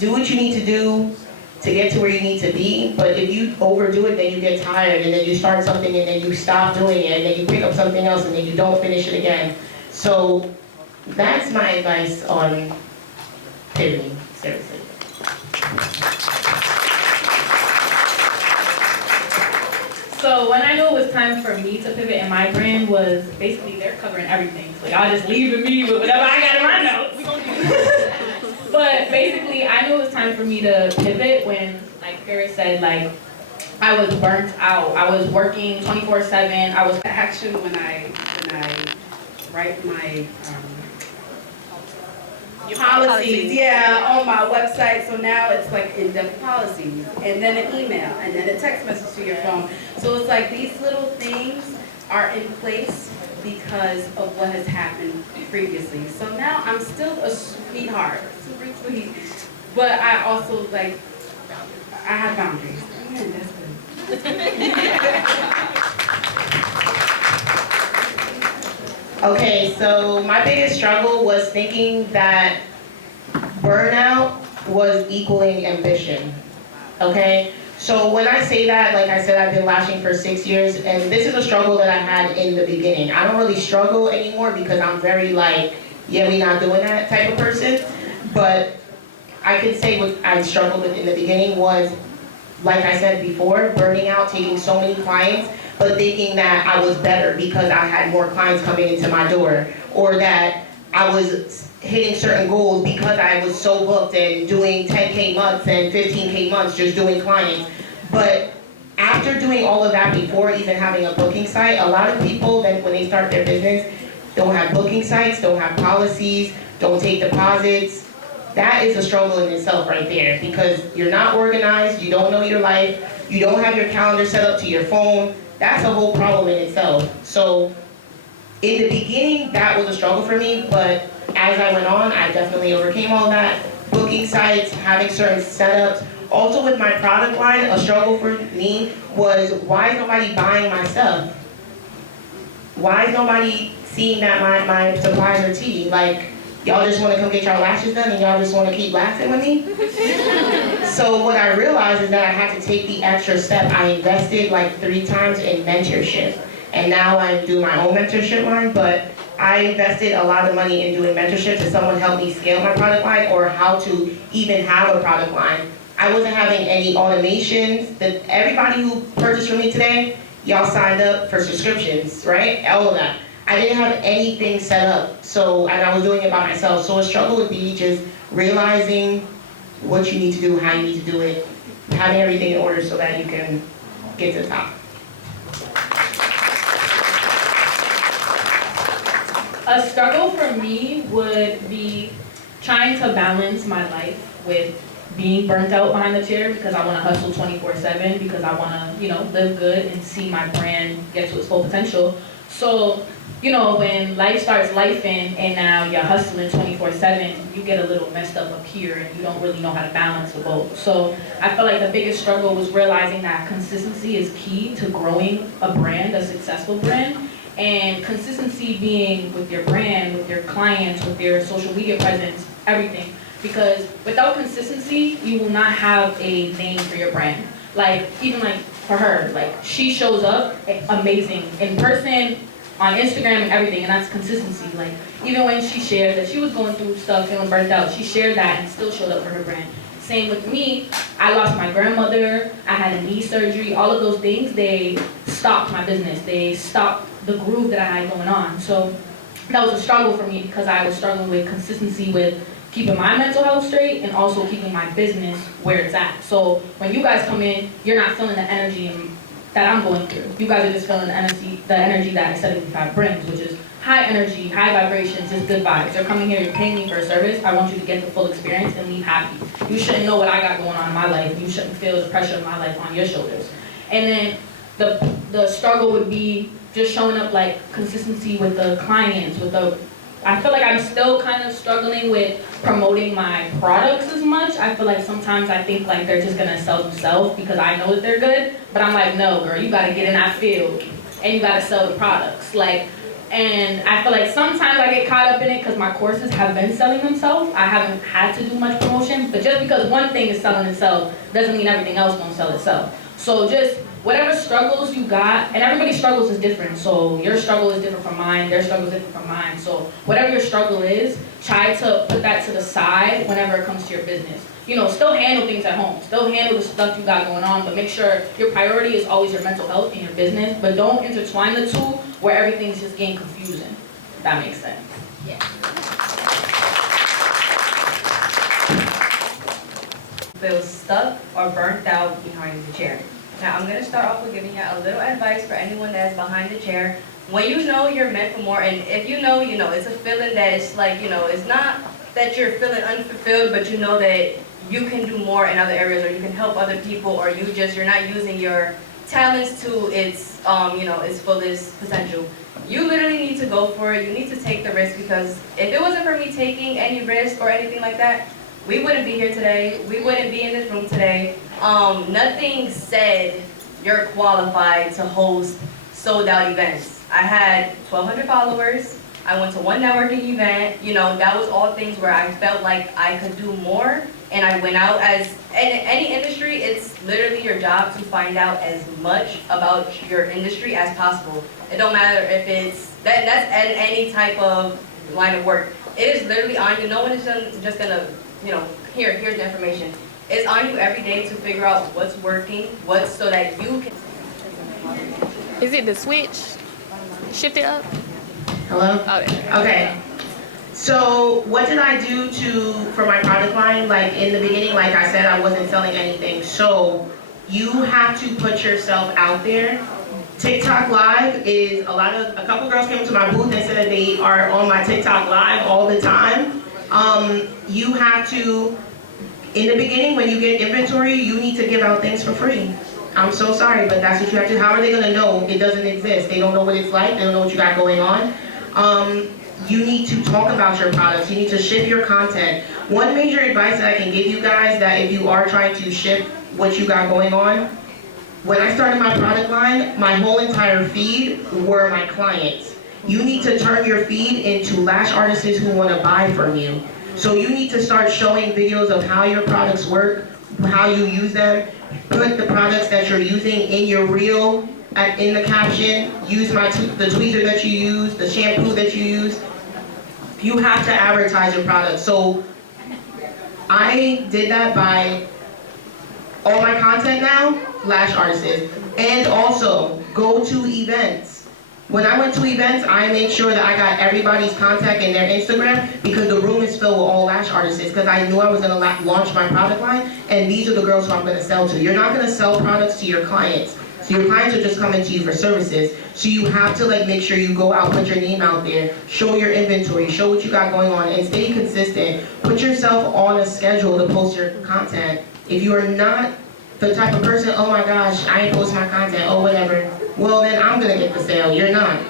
Do what you need to do to get to where you need to be, but if you overdo it, then you get tired, and then you start something and then you stop doing it, and then you pick up something else and then you don't finish it again. So that's my advice on pivoting, seriously. So when I knew it was time for me to pivot in my brand was basically they're covering everything. So y'all just leaving me with whatever I got in my notes. But basically I knew it was time for me to pivot when, like Paris said, like I was burnt out. I was working 24/7. I was Action when I write my policies, yeah, on my website. So now it's like in-depth policies, and then an email, and then a text message to your phone. So it's like these little things are in place because of what has happened previously. So now I'm still a sweetheart, super sweet, but I also like, I have boundaries. Man, that's good. Okay, so my biggest struggle was thinking that burnout was equaling ambition, okay? So when I say that, like I said, I've been lashing for 6 years, and this is a struggle that I had in the beginning. I don't really struggle anymore because I'm very like, yeah, we not doing that type of person. But I could say what I struggled with in the beginning was, like I said before, burning out, taking so many clients, but thinking that I was better because I had more clients coming into my door, or that I was hitting certain goals because I was so booked and doing 10K months and 15K months just doing clients. But after doing all of that before even having a booking site, a lot of people then when they start their business don't have booking sites, don't have policies, don't take deposits. That is a struggle in itself right there, because you're not organized, you don't know your life, you don't have your calendar set up to your phone. That's a whole problem in itself. So in the beginning, that was a struggle for me, but as I went on, I definitely overcame all that. Booking sites, having certain setups. Also with my product line, a struggle for me was, why is nobody buying my stuff? Why is nobody seeing that my supplies are tea? Like, y'all just want to come get your lashes done and y'all just want to keep laughing with me? So what I realized is that I had to take the extra step. I invested like 3 times in mentorship. And now I'm doing my own mentorship line, but I invested a lot of money in doing mentorship to someone help me scale my product line, or how to even have a product line. I wasn't having any automations. Everybody who purchased from me today, y'all signed up for subscriptions, right? All of that. I didn't have anything set up, and I was doing it by myself. So a struggle would be just realizing what you need to do, how you need to do it, having everything in order so that you can get to the top. A struggle for me would be trying to balance my life with being burnt out behind the chair because I want to hustle 24/7 because I want to, live good and see my brand get to its full potential. So, when life starts lifing and now you're hustling 24/7, you get a little messed up here and you don't really know how to balance the both. So I feel like the biggest struggle was realizing that consistency is key to growing a brand, a successful brand. And consistency being with your brand, with your clients, with your social media presence, everything. Because without consistency, you will not have a name for your brand. Even for her, she shows up amazing in person, on Instagram and everything, and that's consistency. Even when she shared that she was going through stuff, feeling burnt out, she shared that and still showed up for her brand. Same with me, I lost my grandmother, I had a knee surgery, all of those things, they stopped my business. They stopped the groove that I had going on. So that was a struggle for me because I was struggling with consistency with keeping my mental health straight and also keeping my business where it's at. So when you guys come in, you're not feeling the energy that I'm going through. You guys are just feeling the energy that Aesthetic 5 brings, which is high energy, high vibrations, just good vibes. You're coming here, you're paying me for a service. I want you to get the full experience and leave happy. You shouldn't know what I got going on in my life. You shouldn't feel the pressure of my life on your shoulders. And then the struggle would be just showing up consistency with the clients, I feel like I'm still kind of struggling with promoting my products as much. I feel like sometimes I think they're just gonna sell themselves because I know that they're good, but I'm like, no girl, you gotta get in that field and you gotta sell the products. And I feel like sometimes I get caught up in it because my courses have been selling themselves. I haven't had to do much promotion, but just because one thing is selling itself doesn't mean everything else won't sell itself. So just whatever struggles you got, and everybody's struggles is different, so your struggle is different from mine, their struggle is different from mine, so whatever your struggle is, try to put that to the side whenever it comes to your business. Still handle things at home, still handle the stuff you got going on, but make sure your priority is always your mental health and your business, but don't intertwine the two where everything's just getting confusing, if that makes sense. Yeah. Feel stuck or burnt out behind the chair. Now I'm gonna start off with giving you a little advice for anyone that's behind the chair. When you know you're meant for more, and if you know, it's a feeling that it's it's not that you're feeling unfulfilled, but you know that you can do more in other areas, or you can help other people, or you're not using your talents to its its fullest potential. You literally need to go for it. You need to take the risk, because if it wasn't for me taking any risk or anything like that, we wouldn't be here today. We wouldn't be in this room today. Nothing said you're qualified to host sold out events. I had 1,200 followers. I went to one networking event. That was all things where I felt like I could do more. And I went out in any industry, it's literally your job to find out as much about your industry as possible. It don't matter if that's in any type of line of work. It is literally on you. No one is just gonna, here's the information. It's on you every day to figure out what's working, so that you can. Is it the switch? Shift it up? Hello? Oh, Okay. So what did I do for my product line? In the beginning, like I said, I wasn't selling anything. So you have to put yourself out there. TikTok Live is a couple girls came to my booth and said that they are on my TikTok Live all the time. You have to, in the beginning, when you get inventory, you need to give out things for free. I'm so sorry, but that's what you have to. How are they gonna know it doesn't exist? They don't know what it's like. They don't know what you got going on. You need to talk about your products. You need to ship your content. One major advice that I can give you guys, that if you are trying to ship what you got going on, when I started my product line, my whole entire feed were my clients. You need to turn your feed into lash artists who want to buy from you. So you need to start showing videos of how your products work, how you use them. Put the products that you're using in your reel, in the caption. Use the tweezer that you use, the shampoo that you use. You have to advertise your products. So I did that by all my content now, lash artists. And also go to events. When I went to events, I made sure that I got everybody's contact and their Instagram, because the room is filled with all lash artists, because I knew I was gonna launch my product line, and these are the girls who I'm gonna sell to. You're not gonna sell products to your clients. So your clients are just coming to you for services. So you have to like make sure you go out, put your name out there, show your inventory, show what you got going on, and stay consistent. Put yourself on a schedule to post your content. If you are not the type of person, oh my gosh, I ain't post my content, oh whatever, well then I'm gonna get the sale, you're not.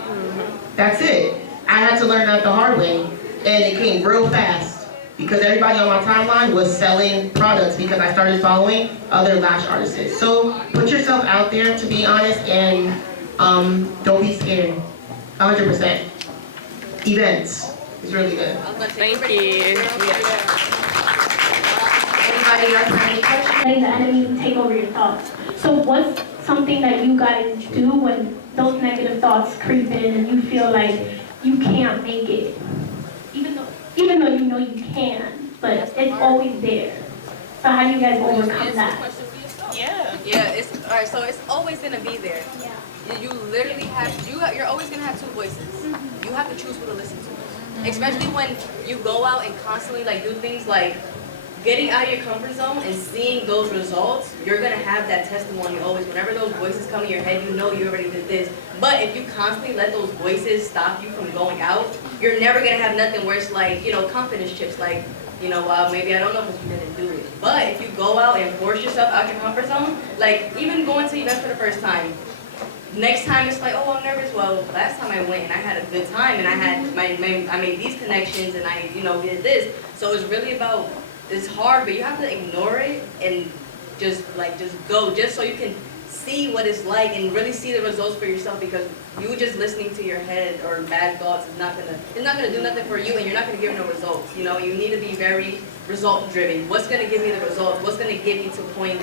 That's it. I had to learn that the hard way, and it came real fast because everybody on my timeline was selling products because I started following other lash artists. So put yourself out there, to be honest, and don't be scared. 100%. Events is really good. Thank you. Anybody else have any questions? Letting the enemy take over your thoughts. So what's something that you guys do when those negative thoughts creep in and you feel like you can't make it? Even though you know you can, but it's always there. So how do you guys overcome that? Yeah, it's all right. So it's always gonna be there. Yeah. You literally you're always gonna have two voices. You have to choose who to listen to. Especially when you go out and constantly like do things like getting out of your comfort zone and seeing those results. You're gonna have that testimony always. Whenever those voices come in your head, you know you already did this. But if you constantly let those voices stop you from going out, you're never gonna have nothing where it's like, confidence chips, like, maybe I don't know because you didn't do it. But if you go out and force yourself out your comfort zone, like even going to events for the first time, next time it's like, oh, I'm nervous. Well, last time I went and I had a good time and I had I made these connections and I, did this. So it's really about, it's hard, but you have to ignore it and just go, just so you can see what it's like and really see the results for yourself, because you just listening to your head or bad thoughts is not gonna do nothing for you, and you're not gonna give no results. You need to be very result driven. What's gonna give me the results? What's gonna get me to point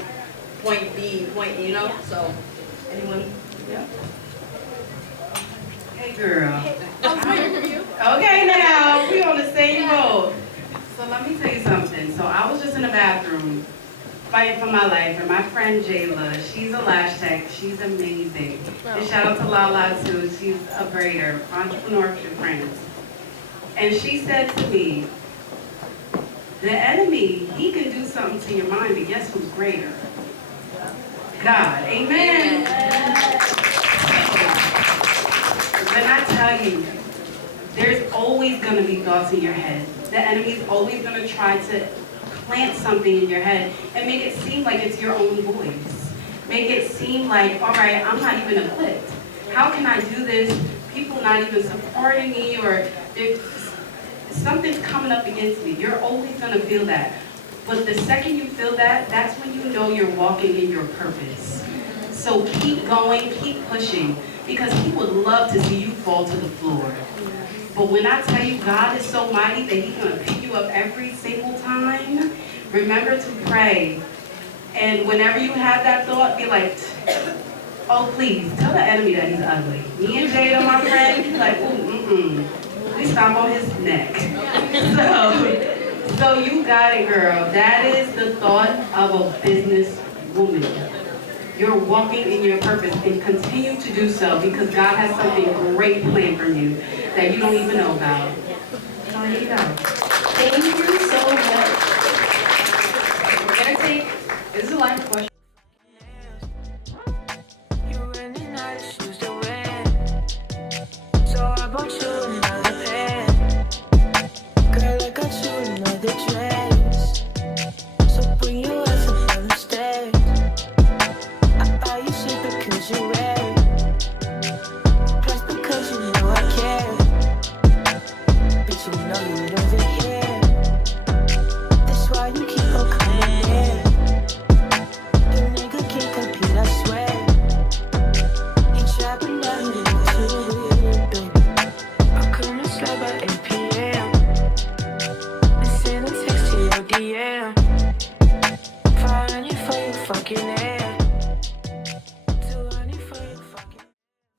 B, So anyone? Yeah. Hey girl. I was waiting for you. Okay now, we on the same boat. So let me tell you something. So I was just in the bathroom fighting for my life, and my friend Jayla, she's a lash tech, she's amazing. And shout out to Lala too, she's a braider, entrepreneur in France. And she said to me, the enemy, he can do something to your mind, but guess who's greater? God, amen. When I tell you, there's always gonna be thoughts in your head. The enemy's always gonna try to plant something in your head and make it seem like it's your own voice. Make it seem like, all right, I'm not even equipped. How can I do this? People not even supporting me, or something's coming up against me. You're always gonna feel that. But the second you feel that, that's when you know you're walking in your purpose. So keep going, keep pushing, because he would love to see you fall to the floor. But when I tell you God is so mighty that he's going to pick you up every single time, remember to pray. And whenever you have that thought, be like, oh please, tell the enemy that he's ugly. Me and Jada, my friend, he's like, we stomp on his neck. So you got it, girl. That is the thought of a business woman. You're walking in your purpose, and continue to do so, because God has something great planned for you that you don't even know about. So here you go. Thank you so much. We're gonna take, this is a line question.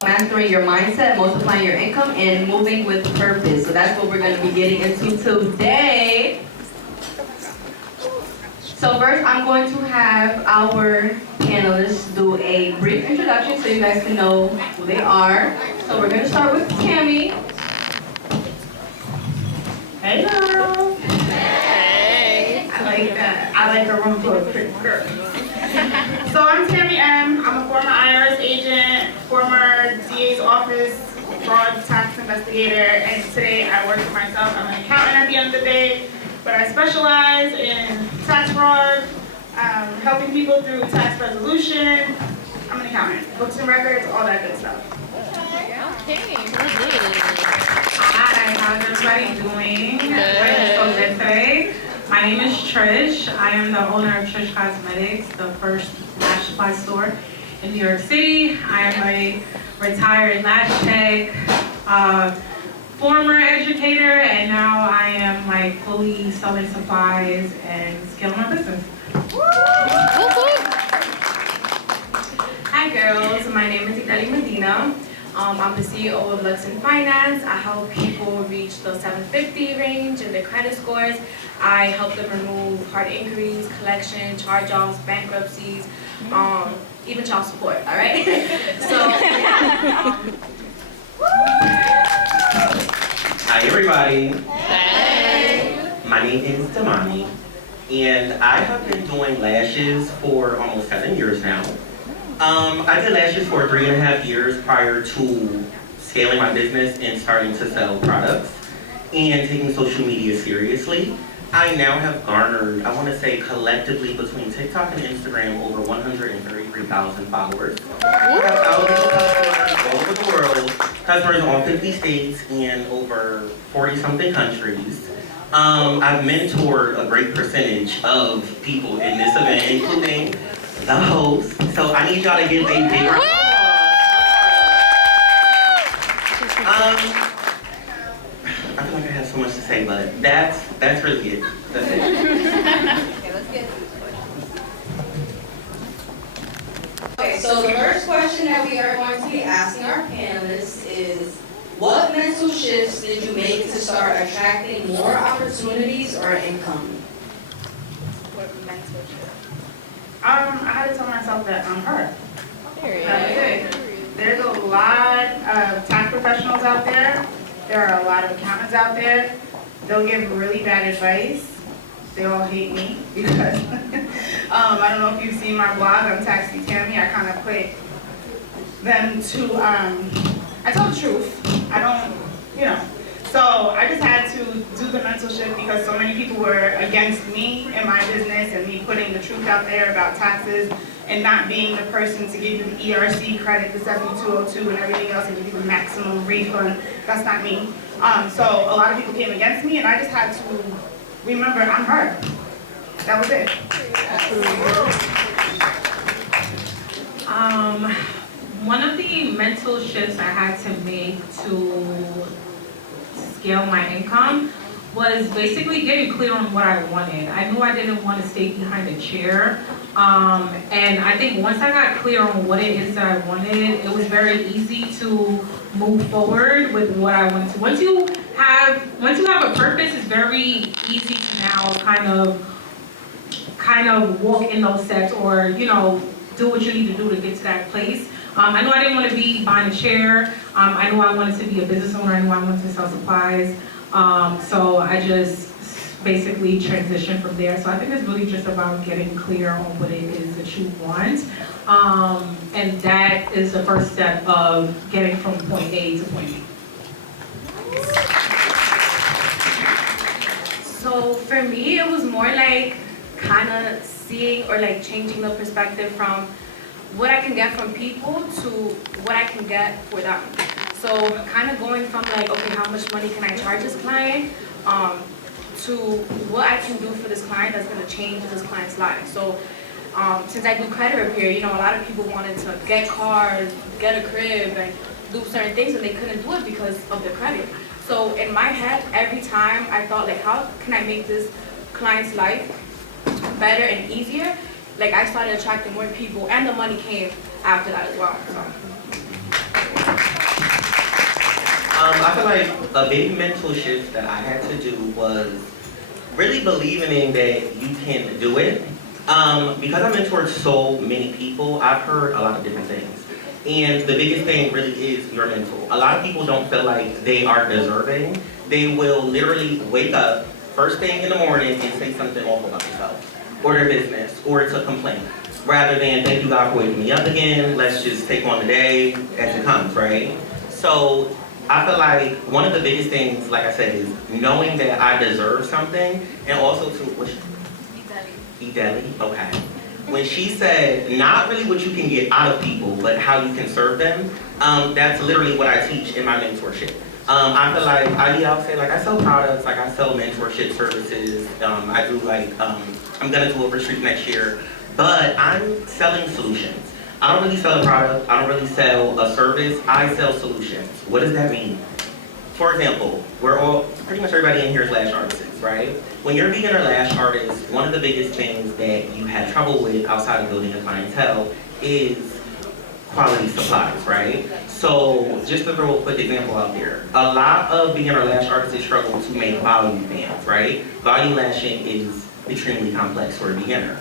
Mastering your mindset, multiplying your income, and moving with purpose. So that's what we're going to be getting into today. So first, I'm going to have our panelists do a brief introduction so you guys can know who they are. So we're going to start with Tammy. Hey girl. Hey. I like that. I like a room full of pretty girls. So I'm Tammy M. I'm a former IRS fraud tax investigator, and today I work for myself. I'm an accountant at the end of the day, but I specialize in tax fraud, helping people through tax resolution. I'm an accountant, books and records, all that good stuff. Hi, how's everybody doing? Everybody's so good today. My name is Trish. I am the owner of Trish Cosmetics, the first lash supply store in New York City. I am a retired lash tech, former educator, and now I am like fully selling supplies and scaling my business. Hi girls, my name is Idali Medina. I'm the CEO of Lux in Finance. I help people reach the 750 range in their credit scores. I help them remove hard inquiries, collection, charge-offs, bankruptcies, even child support, all right? So, Hi everybody. Hey. My name is Damani, and I have been doing lashes for almost 7 years now. I did lashes for 3.5 years prior to scaling my business and starting to sell products and taking social media seriously. I now have garnered, I want to say collectively between TikTok and Instagram, over 133,000 followers. I have thousands of customers all over the world, customers in all 50 states and over 40-something countries. I've mentored a great percentage of people in this event, including the host. So I need y'all to give a big round of applause. I feel like I have so much to say, but that's really it. That's it. okay, let's get Okay, so the first question that we are going to be asking our panelists is, what mental shifts did you make to start attracting more opportunities or income? What mental shift? I had to tell myself that I'm her. That's it. There's a lot of tax professionals out there. There are a lot of accountants out there. They'll give really bad advice. They all hate me because I don't know if you've seen my blog on Taxi Tammy. I kind of put them to, I tell the truth. I don't, So I just had to do the mental shift because so many people were against me and my business and me putting the truth out there about taxes and not being the person to give you the ERC credit, the 7202 and everything else and give you the maximum refund. That's not me. So a lot of people came against me and I just had to remember I'm her. That was it. One of the mental shifts I had to make to scale my income was basically getting clear on what I wanted. I knew I didn't want to stay behind a chair. And I think once I got clear on what it is that I wanted, it was very easy to move forward with what I wanted to. Once you have a purpose, it's very easy to now kind of walk in those steps or, do what you need to do to get to that place. I knew I didn't want to be behind a chair. I knew I wanted to be a business owner. I knew I wanted to sell supplies. So I just basically transitioned from there. So I think it's really just about getting clear on what it is that you want. And that is the first step of getting from point A to point B. So for me, it was more like kind of seeing or like changing the perspective from what I can get from people to what I can get for them. So kind of going from like, okay, how much money can I charge this client, to what I can do for this client that's going to change this client's life. So since I do credit repair, a lot of people wanted to get cars, get a crib, and do certain things, and they couldn't do it because of the credit. So in my head, every time I thought like, how can I make this client's life better and easier? Like I started attracting more people, and the money came after that as well. So. I feel like a big mental shift that I had to do was really believing in that you can do it. Because I mentored so many people, I've heard a lot of different things. And the biggest thing really is your mental. A lot of people don't feel like they are deserving. They will literally wake up first thing in the morning and say something awful about themselves, or their business, or to complain. Rather than, thank you God for waking me up again, let's just take on the day as it comes, right? So I feel like one of the biggest things, like I said, is knowing that I deserve something, and also to, E-Deli, okay. When she said, not really what you can get out of people, but how you can serve them, that's literally what I teach in my mentorship. I feel like, I'll say, like, I sell products, like, I sell mentorship services, I do, like, I'm gonna do a retreat next year, but I'm selling solutions. I don't really sell a product, I don't really sell a service, I sell solutions. What does that mean? For example, pretty much everybody in here is lash artists, right? When you're a beginner lash artist, one of the biggest things that you have trouble with outside of building a clientele is quality supplies, right? So just to throw a quick example out there, a lot of beginner lash artists struggle to make volume bands, right? Volume lashing is extremely complex for a beginner.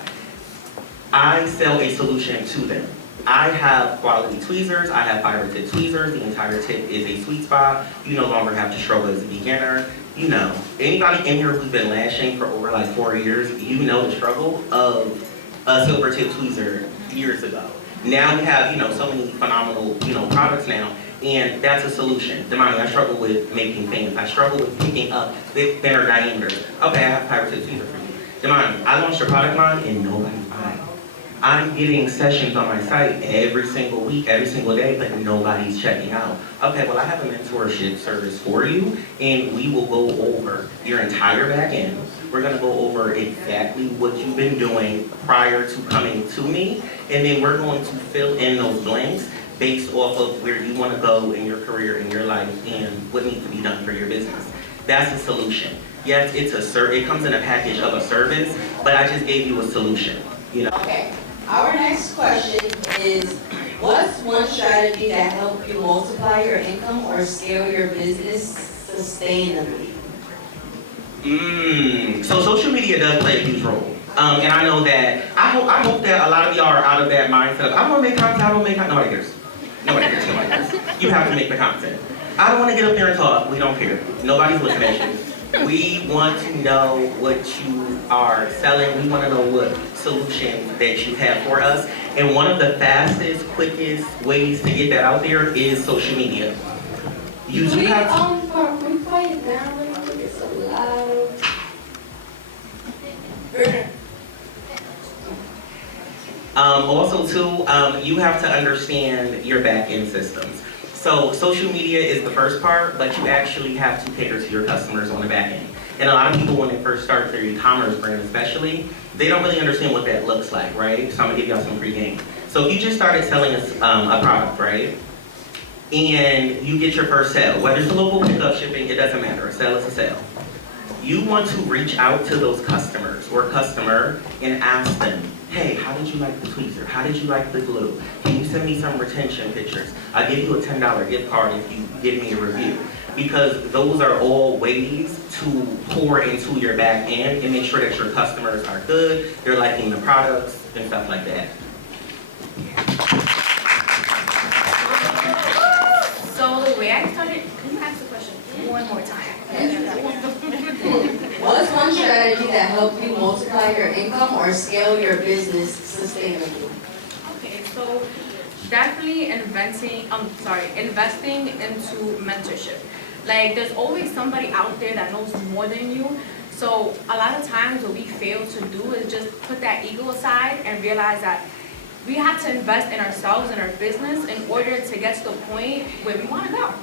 I sell a solution to them. I have quality tweezers, I have fiber tip tweezers, the entire tip is a sweet spot. You no longer have to struggle as a beginner. You know, anybody in here who's been lashing for over like 4 years, you know the struggle of a silver tip tweezer years ago. Now we have, so many phenomenal, products now, and that's a solution. Damani, I struggle with making fans. I struggle with picking up thinner diameters. Okay, I have fiber tip tweezer for you. Damani, I launched a product line and nobody's buying. I'm getting sessions on my site every single week, every single day, but nobody's checking out. Okay, well I have a mentorship service for you, and we will go over your entire back end. We're gonna go over exactly what you've been doing prior to coming to me, and then we're going to fill in those blanks based off of where you wanna go in your career, in your life, and what needs to be done for your business. That's a solution. Yes, it comes in a package of a service, but I just gave you a solution, Okay. Our next question is, what's one strategy that helped you multiply your income or scale your business sustainably? So social media does play a huge role. And I know that, I hope that a lot of y'all are out of that mindset of, I don't want to make content, I don't make content. Nobody cares. Nobody cares. You have to make the content. I don't want to get up there and talk. We don't care. Nobody's looking at you. We want to know what you are selling. We want to know what solutions that you have for us. And one of the fastest, quickest ways to get that out there is social media. You do have to... Can we quiet it down a little bit? It's so loud. Also too, you have to understand your back-end systems. So social media is the first part, but you actually have to cater to your customers on the back end. And a lot of people, when they first start their e-commerce brand especially, they don't really understand what that looks like, right? So I'm gonna give y'all some free game. So if you just started selling a product, right? And you get your first sale, whether it's a local pickup shipping, it doesn't matter, a sale is a sale. You want to reach out to those customers or customer and ask them, hey, how did you like the tweezer? How did you like the glue? Can you send me some retention pictures? I'll give you a $10 gift card if you give me a review. Because those are all ways to pour into your back end and make sure that your customers are good, they're liking the products and stuff like that. So the way I started, can you ask the question one more time? What's one strategy that helped you multiply your income or scale your business sustainably? Okay, so definitely investing into mentorship. Like, there's always somebody out there that knows more than you. So a lot of times what we fail to do is just put that ego aside and realize that we have to invest in ourselves and our business in order to get to the point where we want to go.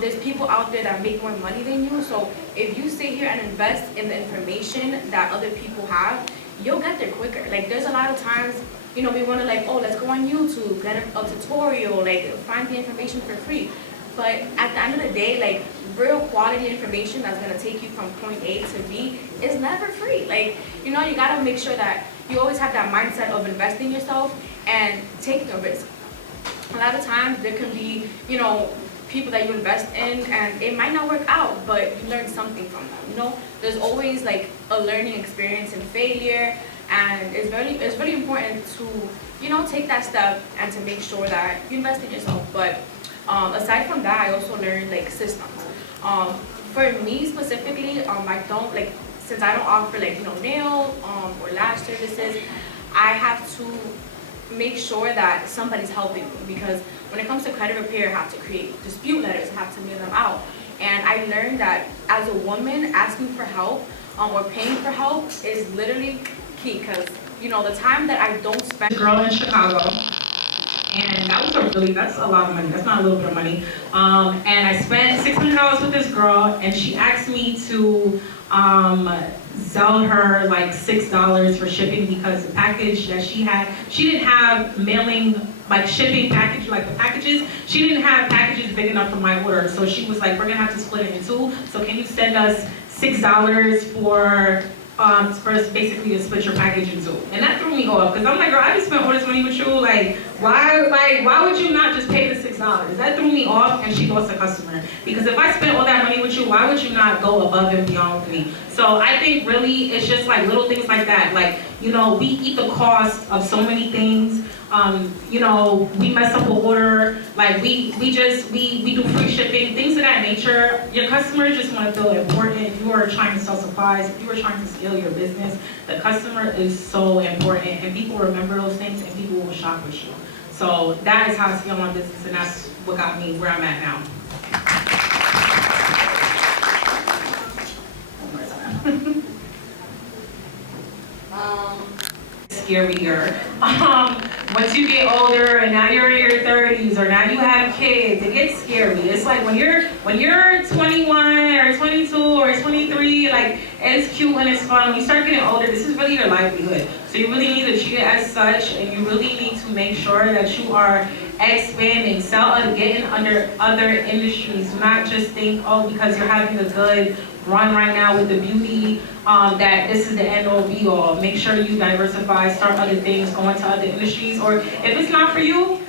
There's people out there that make more money than you, so if you sit here and invest in the information that other people have, you'll get there quicker. Like, there's a lot of times, we want to let's go on YouTube, get a tutorial, find the information for free. But at the end of the day, real quality information that's going to take you from point A to B is never free. You got to make sure that you always have that mindset of investing in yourself and taking a risk. A lot of times there can be, people that you invest in and it might not work out, but you learn something from them. There's always a learning experience in failure, and it's really important to, take that step and to make sure that you invest in yourself. But aside from that, I also learned systems. For me specifically, I don't since I don't offer nail or lash services, I have to make sure that somebody's helping me, because when it comes to credit repair, I have to create dispute letters, I have to mail them out. And I learned that as a woman, asking for help or paying for help is literally key, because you know, the time that I don't spend. Girl in Chicago, and that's a lot of money. That's not a little bit of money. And I spent $600 with this girl, and she asked me to sell her like $6 for shipping, because the package that she had, she didn't have mailing, like shipping package, like the packages, she didn't have packages big enough for my order. So she was like, we're gonna have to split it in two. So can you send us $6 for basically to split your package in two? And that threw me off, because I'm like, girl, I just spent all this money with you. Like, why would you not just pay the $6? That threw me off, and she lost a customer. Because if I spent all that money with you, why would you not go above and beyond with me? So I think really it's just like little things like that. Like, you know, we eat the cost of so many things. You know, we mess up an order, like we do free shipping, things of that nature. Your customers just want to feel important. If you are trying to sell supplies, if you are trying to scale your business, the customer is so important, and people remember those things, and people will shop with you. So that is how I scale my business, and that's what got me where I'm at now. Scarier. Once you get older and now you're in your 30s or now you have kids, it gets scary. It's like when you're 21 or 22 or 23, like it's cute and it's fun. When you start getting older, this is really your livelihood. So you really need to treat it as such, and you really need to make sure that you are expanding, getting under other industries. Not just think, oh, because you're having a good run right now with the beauty, that this is the end all be all. Make sure you diversify, start other things, go into other industries, or if it's not for you,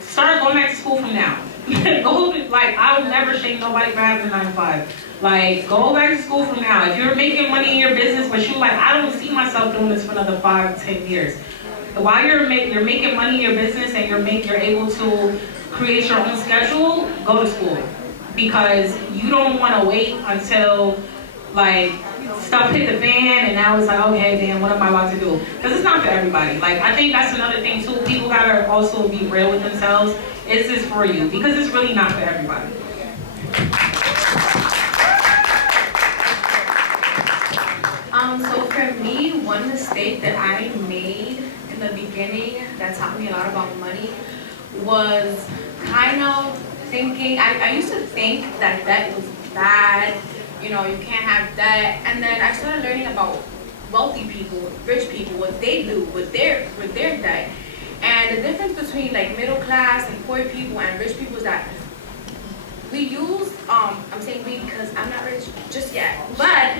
start going back to school from now. I would never shame nobody for having a 9 to 5. Like, go back to school from now. If you're making money in your business, but you're like, I don't see myself doing this for another 5, 10 years. While you're making money in your business and you're able to create your own schedule, go to school. Because you don't want to wait until like stuff hit the fan and now it's like, okay, damn, what am I about to do? Because it's not for everybody. Like, I think that's another thing too. People gotta also be real with themselves. Is this for you? Because it's really not for everybody. So for me, one mistake that I made in the beginning that taught me a lot about money was kind of thinking, I used to think that debt was bad, you know, you can't have debt, and then I started learning about wealthy people, rich people, what they do with their debt, and the difference between like middle class and poor people and rich people is that we use, I'm saying we because I'm not rich just yet, but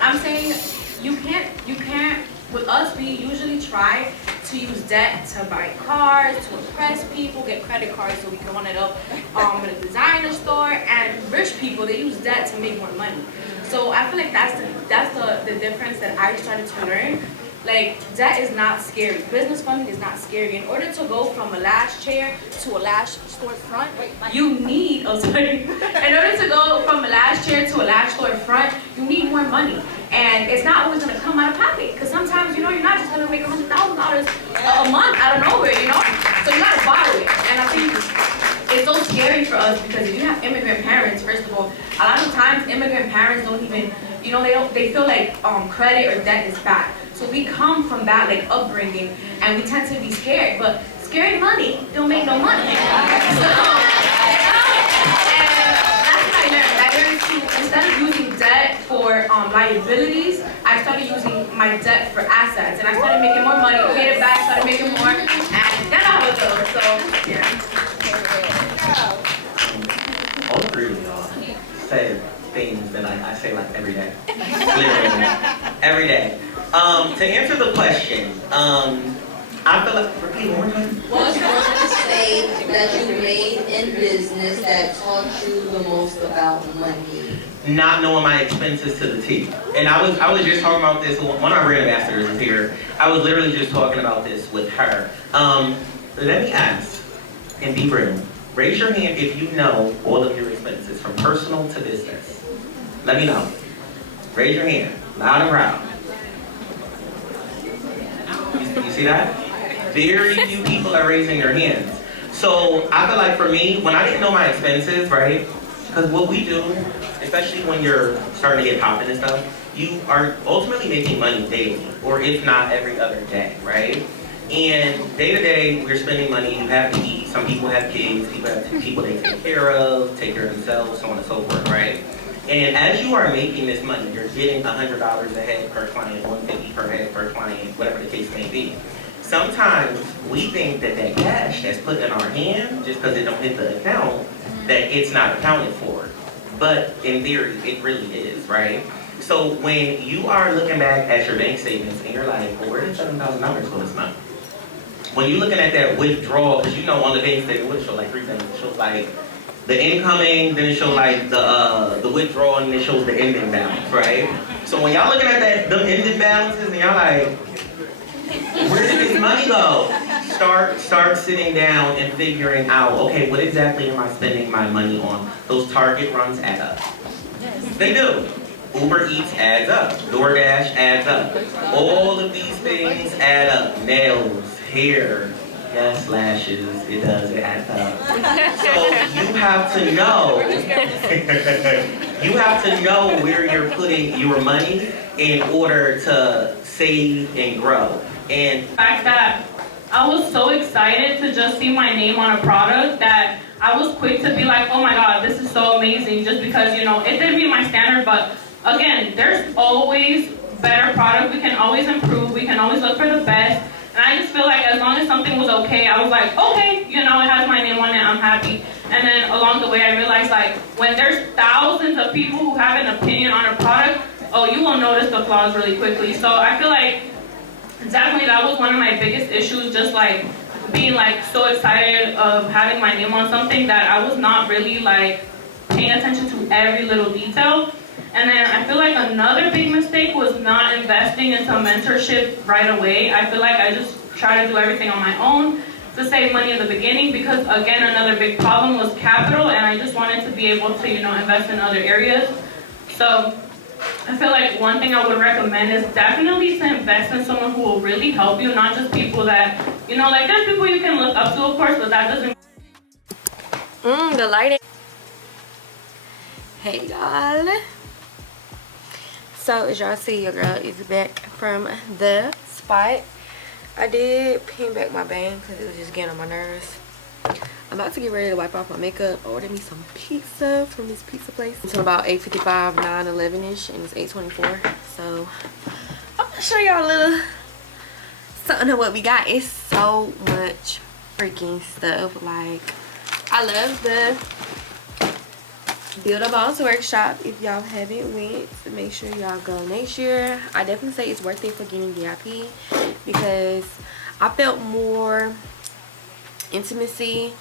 I'm saying you can't, with us, we usually try to use debt to buy cars, to impress people, get credit cards so we can run it up in a designer store, and rich people, they use debt to make more money. So I feel like that's the difference that I started to learn. Like, debt is not scary. Business funding is not scary. In order to go from a Lash chair to a Lash storefront, you need, in order to go from a Lash chair to a Lash storefront, you need more money. And it's not always gonna come out of pocket. Because sometimes, you know, you're not just gonna make $100,000 a month out of nowhere, you know? So you gotta borrow it. And I think it's so scary for us because if you have immigrant parents, first of all, a lot of times immigrant parents don't even, you know, they feel like credit or debt is bad. So we come from that like upbringing, and we tend to be scared. But scared money don't make no money. So, and that's what I learned. I learned to, instead of using debt for liabilities, I started using my debt for assets, and I started making more money, paid it back, started making more, and that's how it goes. So yeah. All three of y'all said things that I say like every day. Literally, every day. To answer the question, I feel like, repeat one more time. What's one mistake that you made in business that taught you the most about money? Not knowing my expenses to the T. And I was just talking about this, one of our brand ambassadors is here. I was literally just talking about this with her. Let me ask, and be real. Raise your hand if you know all of your expenses, from personal to business. Let me know. Raise your hand, loud and proud. You see that? Very few people are raising their hands. So I feel like for me, when I didn't know my expenses, right? Because what we do, especially when you're starting to get popping and stuff, you are ultimately making money daily, or if not every other day, right? And day to day, we're spending money. You have to eat. Some people have kids. People have people they take care of themselves, so on and so forth, right? And as you are making this money, you're getting $100 a head per client, $150 per head per client, whatever the case may be. Sometimes we think that that cash that's put in our hand, just because it don't hit the account, that it's not accounted for. But in theory, it really is, right? So when you are looking back at your bank statements and you're like, well, where did $7,000 go this month? When you're looking at that withdrawal, because you know on the bank statement, it shows like 3 things. It shows like the incoming, then it shows like the withdrawal, and it shows the ending balance, right? So when y'all looking at that, them ending balances, and y'all like, where did this money go? Start sitting down and figuring out, okay, what exactly am I spending my money on? Those Target runs add up. They do. Uber Eats adds up. DoorDash adds up. All of these things add up. Nails, hair, yes, lashes, it does, it adds up. So you have to know, you have to know where you're putting your money in order to save and grow. And the fact that I was so excited to just see my name on a product that I was quick to be like, oh my God, this is so amazing, just because, you know, it didn't meet my standard, but again, there's always better product. We can always improve. We can always look for the best. And I just feel like as long as something was okay, I was like, okay, you know, it has my name on it, I'm happy. And then along the way, I realized like when there's thousands of people who have an opinion on a product, oh, you will notice the flaws really quickly. So I feel like definitely that was one of my biggest issues, just like being like so excited of having my name on something that I was not really like paying attention to every little detail. And then I feel like another big mistake was not investing into mentorship right away. I feel like I just tried to do everything on my own to save money in the beginning, because again, another big problem was capital, and I just wanted to be able to, you know, invest in other areas. So I feel like one thing I would recommend is definitely to invest in someone who will really help you, not just people that, you know, like there's people you can look up to, of course, but that doesn't. The lighting. Hey y'all. So as y'all see, your girl is back from the spot. I did pin back my bang because it was just getting on my nerves. I'm about to get ready to wipe off my makeup. Order me some pizza from this pizza place. Until about 8:55, 9:11ish, and it's 8:24. So I'm gonna show y'all a little something of what we got. It's so much freaking stuff. Like, I love the Build a Boss workshop. If y'all haven't went, make sure y'all go next year. I definitely say it's worth it for getting VIP because I felt more intimacy.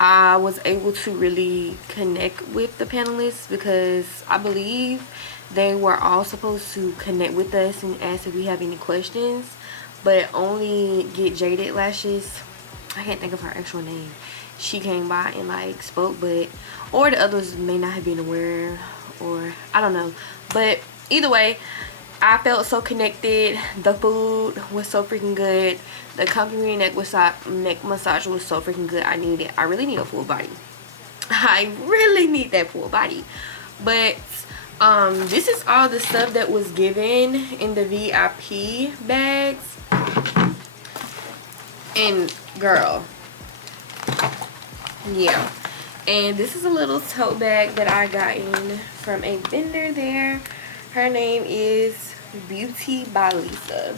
I was able to really connect with the panelists because I believe they were all supposed to connect with us and ask if we have any questions, but only Get Jaded Lashes, I can't think of her actual name, she came by and like spoke, but or the others may not have been aware, or I don't know. But either way, I felt so connected. The food was so freaking good. The complimentary neck massage was so freaking good. I really need a full body. I really need that full body. But this is all the stuff that was given in the VIP bags. And girl, yeah. And this is a little tote bag that I got in from a vendor there. Her name is Beauty by Lisa.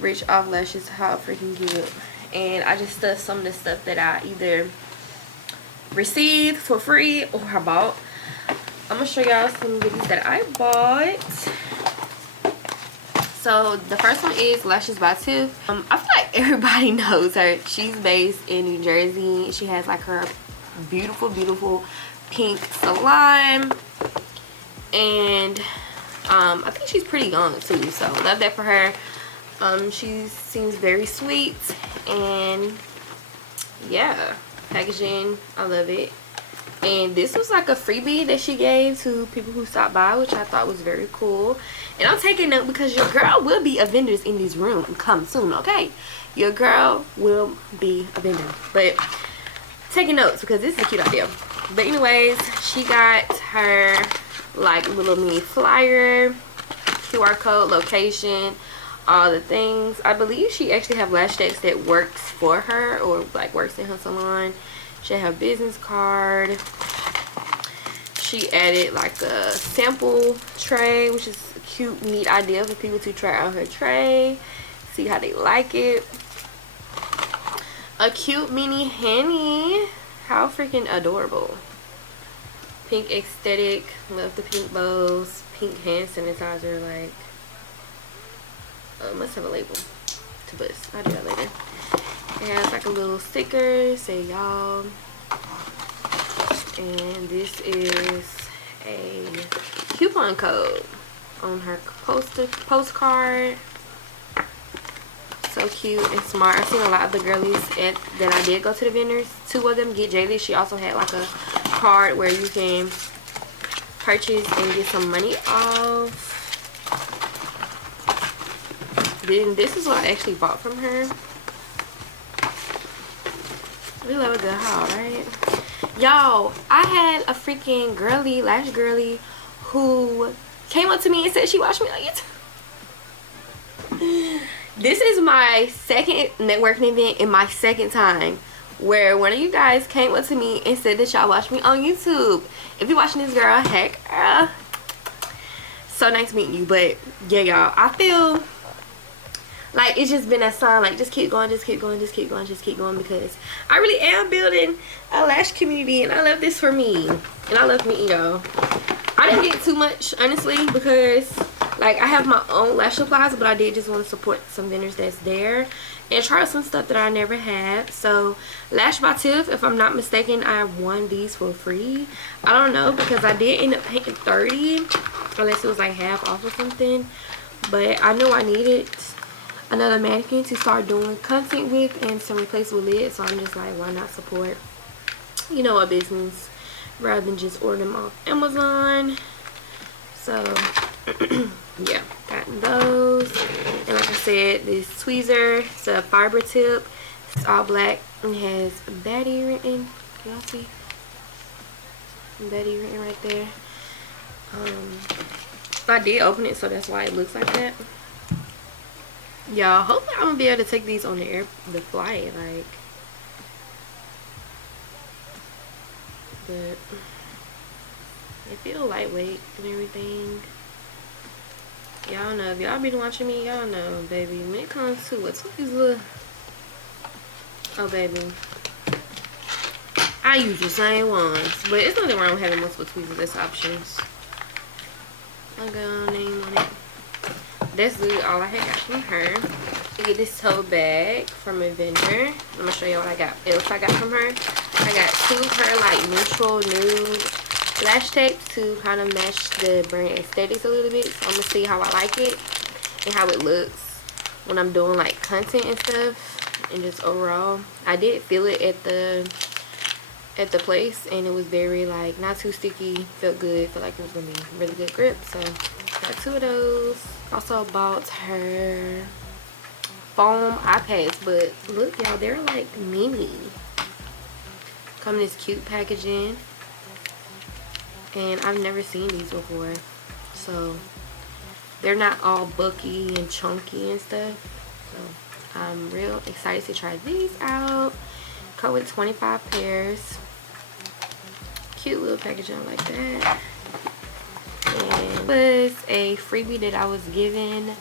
Rich off lashes, how freaking good. And I just stuffed some of the stuff that I either received for free or I bought. I'm gonna show y'all some goodies that I bought. So the first one is Lashes by Tiff. I feel like everybody knows her. She's based in New Jersey. She has like her beautiful pink salon, and I think she's pretty young too, so love that for her. She seems very sweet, and yeah, packaging, I love it. And this was like a freebie that she gave to people who stopped by, which I thought was very cool. And I'm taking note because your girl will be a vendor in this room come soon, okay? Your girl will be a vendor. But taking notes because this is a cute idea. But anyways, she got her like little mini flyer, QR code, location, all the things. I believe she actually have lash techs that works for her or like works in her salon. She have business card. She added like a sample tray, which is a cute, neat idea for people to try out her tray, see how they like it. A cute mini Henny. How freaking adorable. Pink aesthetic. Love the pink bows. Pink hand sanitizer. Like, must have a label to bust. I'll do that later. It has like a little sticker. Say y'all. And this is a coupon code on her postcard. So cute and smart. I've seen a lot of the girlies that I did go to the vendors. 2 of them get jaded. She also had like a card where you can purchase and get some money off. Then this is what I actually bought from her. We love a good haul, right? Y'all, I had a freaking girly, lash girly, who came up to me and said she watched me on YouTube. This is my second networking event and my second time where one of you guys came up to me and said that y'all watch me on YouTube. If you're watching this, girl, heck, so nice meeting you. But yeah, y'all, I feel like it's just been a sign, like just keep going, just keep going, just keep going, just keep going, because I really am building a lash community and I love this for me and I love meeting y'all. I didn't get too much, honestly, because like I have my own lash supplies, but I did just want to support some vendors that's there and try some stuff that I never had. So Lash by Tiff, if I'm not mistaken, I won these for free. I don't know, because I did end up paying $30, unless it was like half off or something. But I know I needed another mannequin to start doing content with and some replaceable lids, so I'm just like, why not support, you know, a business rather than just order them off Amazon. So yeah, got those. And like I said, this tweezer, it's a fiber tip, it's all black and has Betty written. Y'all see Betty written right there. I did open it, so that's why it looks like that. Y'all, hopefully I'm gonna be able to take these on the flight, like. But it feel lightweight and everything. Y'all know, if y'all been watching me, y'all know, baby, when it comes to what's these little, oh baby, I use the same ones, but it's nothing wrong with having multiple tweezers as options. I'll go name on it. That's literally all I had got from her. I get this tote bag from a vendor. I'm gonna show you what I got else I got from her. I got 2 of her like neutral nude lash tapes to kind of match the brand aesthetics a little bit. So I'm gonna see how I like it and how it looks when I'm doing like content and stuff, and just overall. I did feel it at the place, and it was very like not too sticky, felt good, felt like it was gonna be really good grip. So got 2 of those. Also bought her foam iPads, but look y'all, they're like mini. Come in this cute packaging, and I've never seen these before, so they're not all bulky and chunky and stuff. So I'm real excited to try these out. Come with 25 pairs. Cute little packaging like that. And it was a freebie that I was given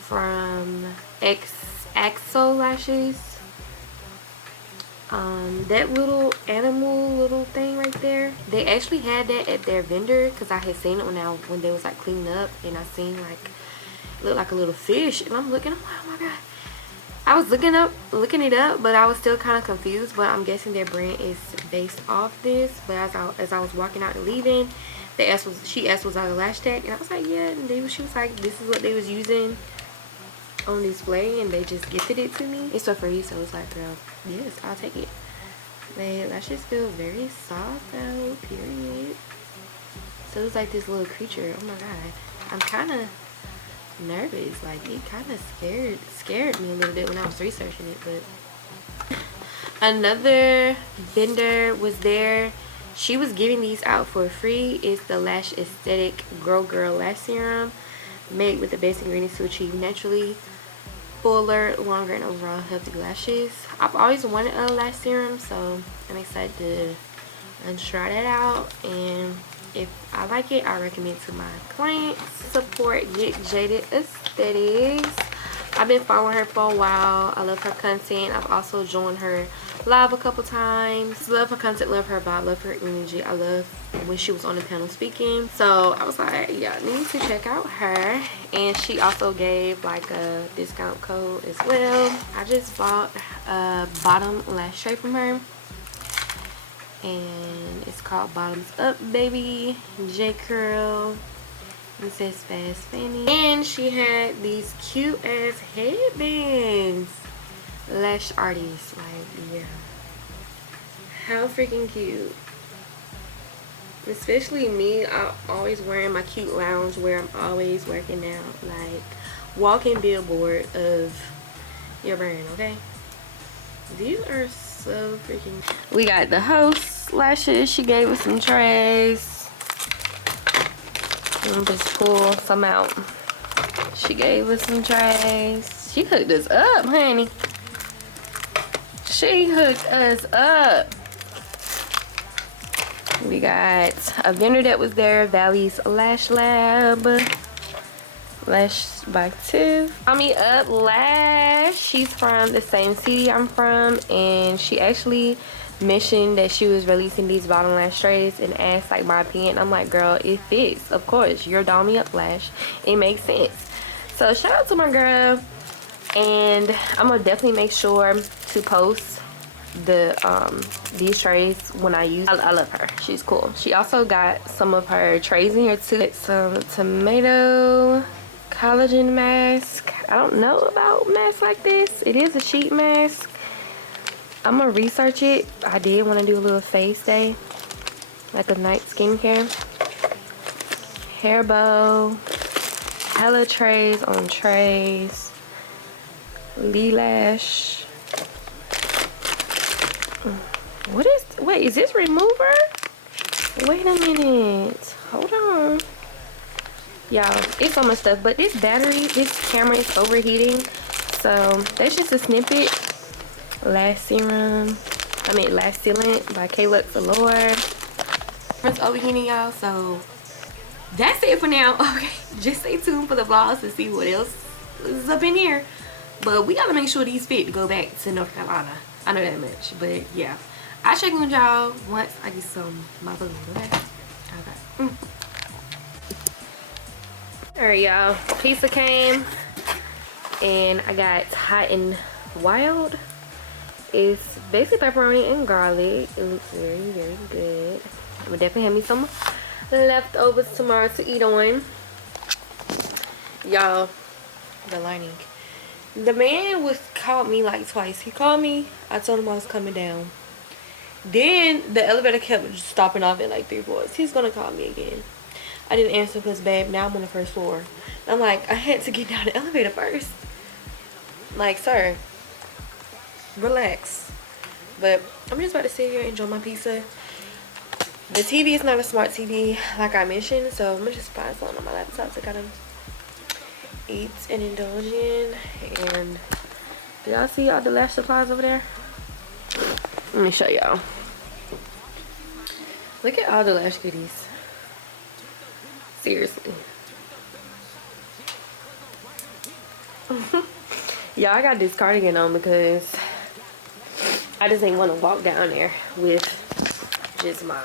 from Axo Lashes. That little animal little thing right there, they actually had that at their vendor, because I had seen it when they was like cleaning up, and I seen like it looked like a little fish, and I'm looking, I'm like, oh my god. I was looking it up, but I was still kind of confused. But I'm guessing their brand is based off this. But as I was walking out and leaving, she asked was I a lash tech, and I was like, yeah. And she was like, this is what they was using on display, and they just gifted it to me. It's for free, so it's like, girl, yes, I'll take it. My lashes feel very soft though, period. So it's like this little creature. Oh my god, I'm kind of nervous. Like, it kind of scared me a little bit when I was researching it. But Another vendor was there. She was giving these out for free. It's the Lash Aesthetic Grow Girl Lash Serum, made with the best ingredients to achieve naturally fuller, longer, and overall healthy lashes. I've always wanted a lash serum, so I'm excited to try that out. And if I like it, I recommend to my clients. Support Get Jaded Aesthetics. I've been following her for a while. I love her content. I've also joined her live a couple times. Love her content, love her vibe, love her energy. I love when she was on the panel speaking. So I was like, yeah, I need to check out her. And she also gave like a discount code as well. I just bought a bottom lash tray from her. And it's called Bottoms Up Baby J Curl. It says Fast Fanny. And she had these cute ass headbands. Lash Artist, like, yeah. How freaking cute. Especially me, I'm always wearing my cute lounge wear. I'm always working out. Like, walking billboard of your brand, okay? These are so freaking. We got the host lashes. She gave us some trays. I'm just pull some out. She gave us some trays. She hooked us up, honey. She hooked us up. We got a vendor that was there, Valley's Lash Lab. Lash by Tiff. Call me up, Lash. She's from the same city I'm from, and she actually mentioned that she was releasing these bottom lash trays and asked like my opinion. I'm like, girl, it fits. Of course, you're Doll Me Up Lash. It makes sense. So shout out to my girl, and I'm gonna definitely make sure to post the these trays when I use. I love her. She's cool. She also got some of her trays in here too. Some tomato collagen mask. I don't know about masks like this. It is a sheet mask. I'm gonna research it. I did want to do a little face day, like a night skincare. Hair bow, hella trays on trays. Lash. What is? Wait, is this remover? Wait a minute. Hold on, y'all. It's so much stuff, but this battery, this camera is overheating. So that's just a snippet. Lash serum, lash sealant by K-Lux Allure. It's overheating, y'all, so that's it for now. Okay, just stay tuned for the vlogs to see what else is up in here. But we gotta make sure these fit to go back to North Carolina. I know that much, but yeah. I'll check in with y'all once I get some my balloon, okay? Okay. Alright, y'all, pizza came, and I got Hot and Wild. It's basically pepperoni and garlic. It looks very, very good. I'm gonna definitely have me some leftovers tomorrow to eat on. Y'all, the lining. The man called me like twice. He called me. I told him I was coming down. Then the elevator kept stopping off at like 3 floors. He's gonna call me again. I didn't answer because, babe, now I'm on the first floor. I'm like, I had to get down the elevator first. Like, sir, relax. But I'm just about to sit here and enjoy my pizza. The TV is not a smart TV like I mentioned, so I'm gonna just find something on my laptop to kind of eat and indulge in. And do y'all see all the lash supplies over there? Let me show y'all. Look at all the lash goodies. Seriously. Y'all, I got this cardigan on because I just ain't want to walk down there with just my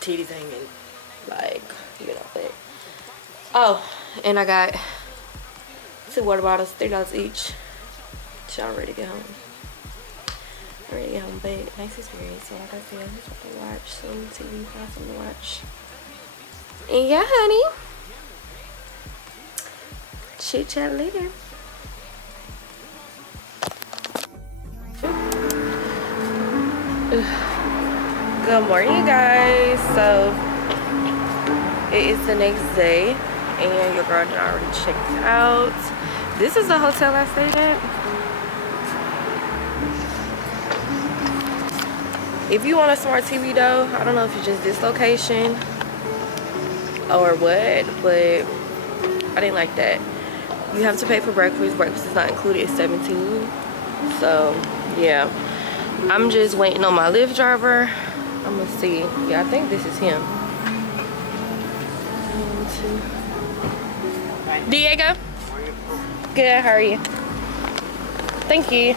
titties hanging, like, you know. But oh, and I got 2 water bottles, $3 each. So I'm ready to get home. I'm ready to get home, but nice experience. So like I said, I'm just about to watch some TV, find something to watch. And yeah, honey, chit chat later. Good morning, you guys. So it is the next day and your girl did already checked out. This is the hotel I stayed at. If you want a smart TV though, I don't know if it's just this location or what, but I didn't like that. You have to pay for breakfast. Breakfast is not included. It's $17. So yeah, I'm just waiting on my Lyft driver. I'm gonna see. Yeah, I think this is him. 1, 2. Diego. Good. How are you? Thank you.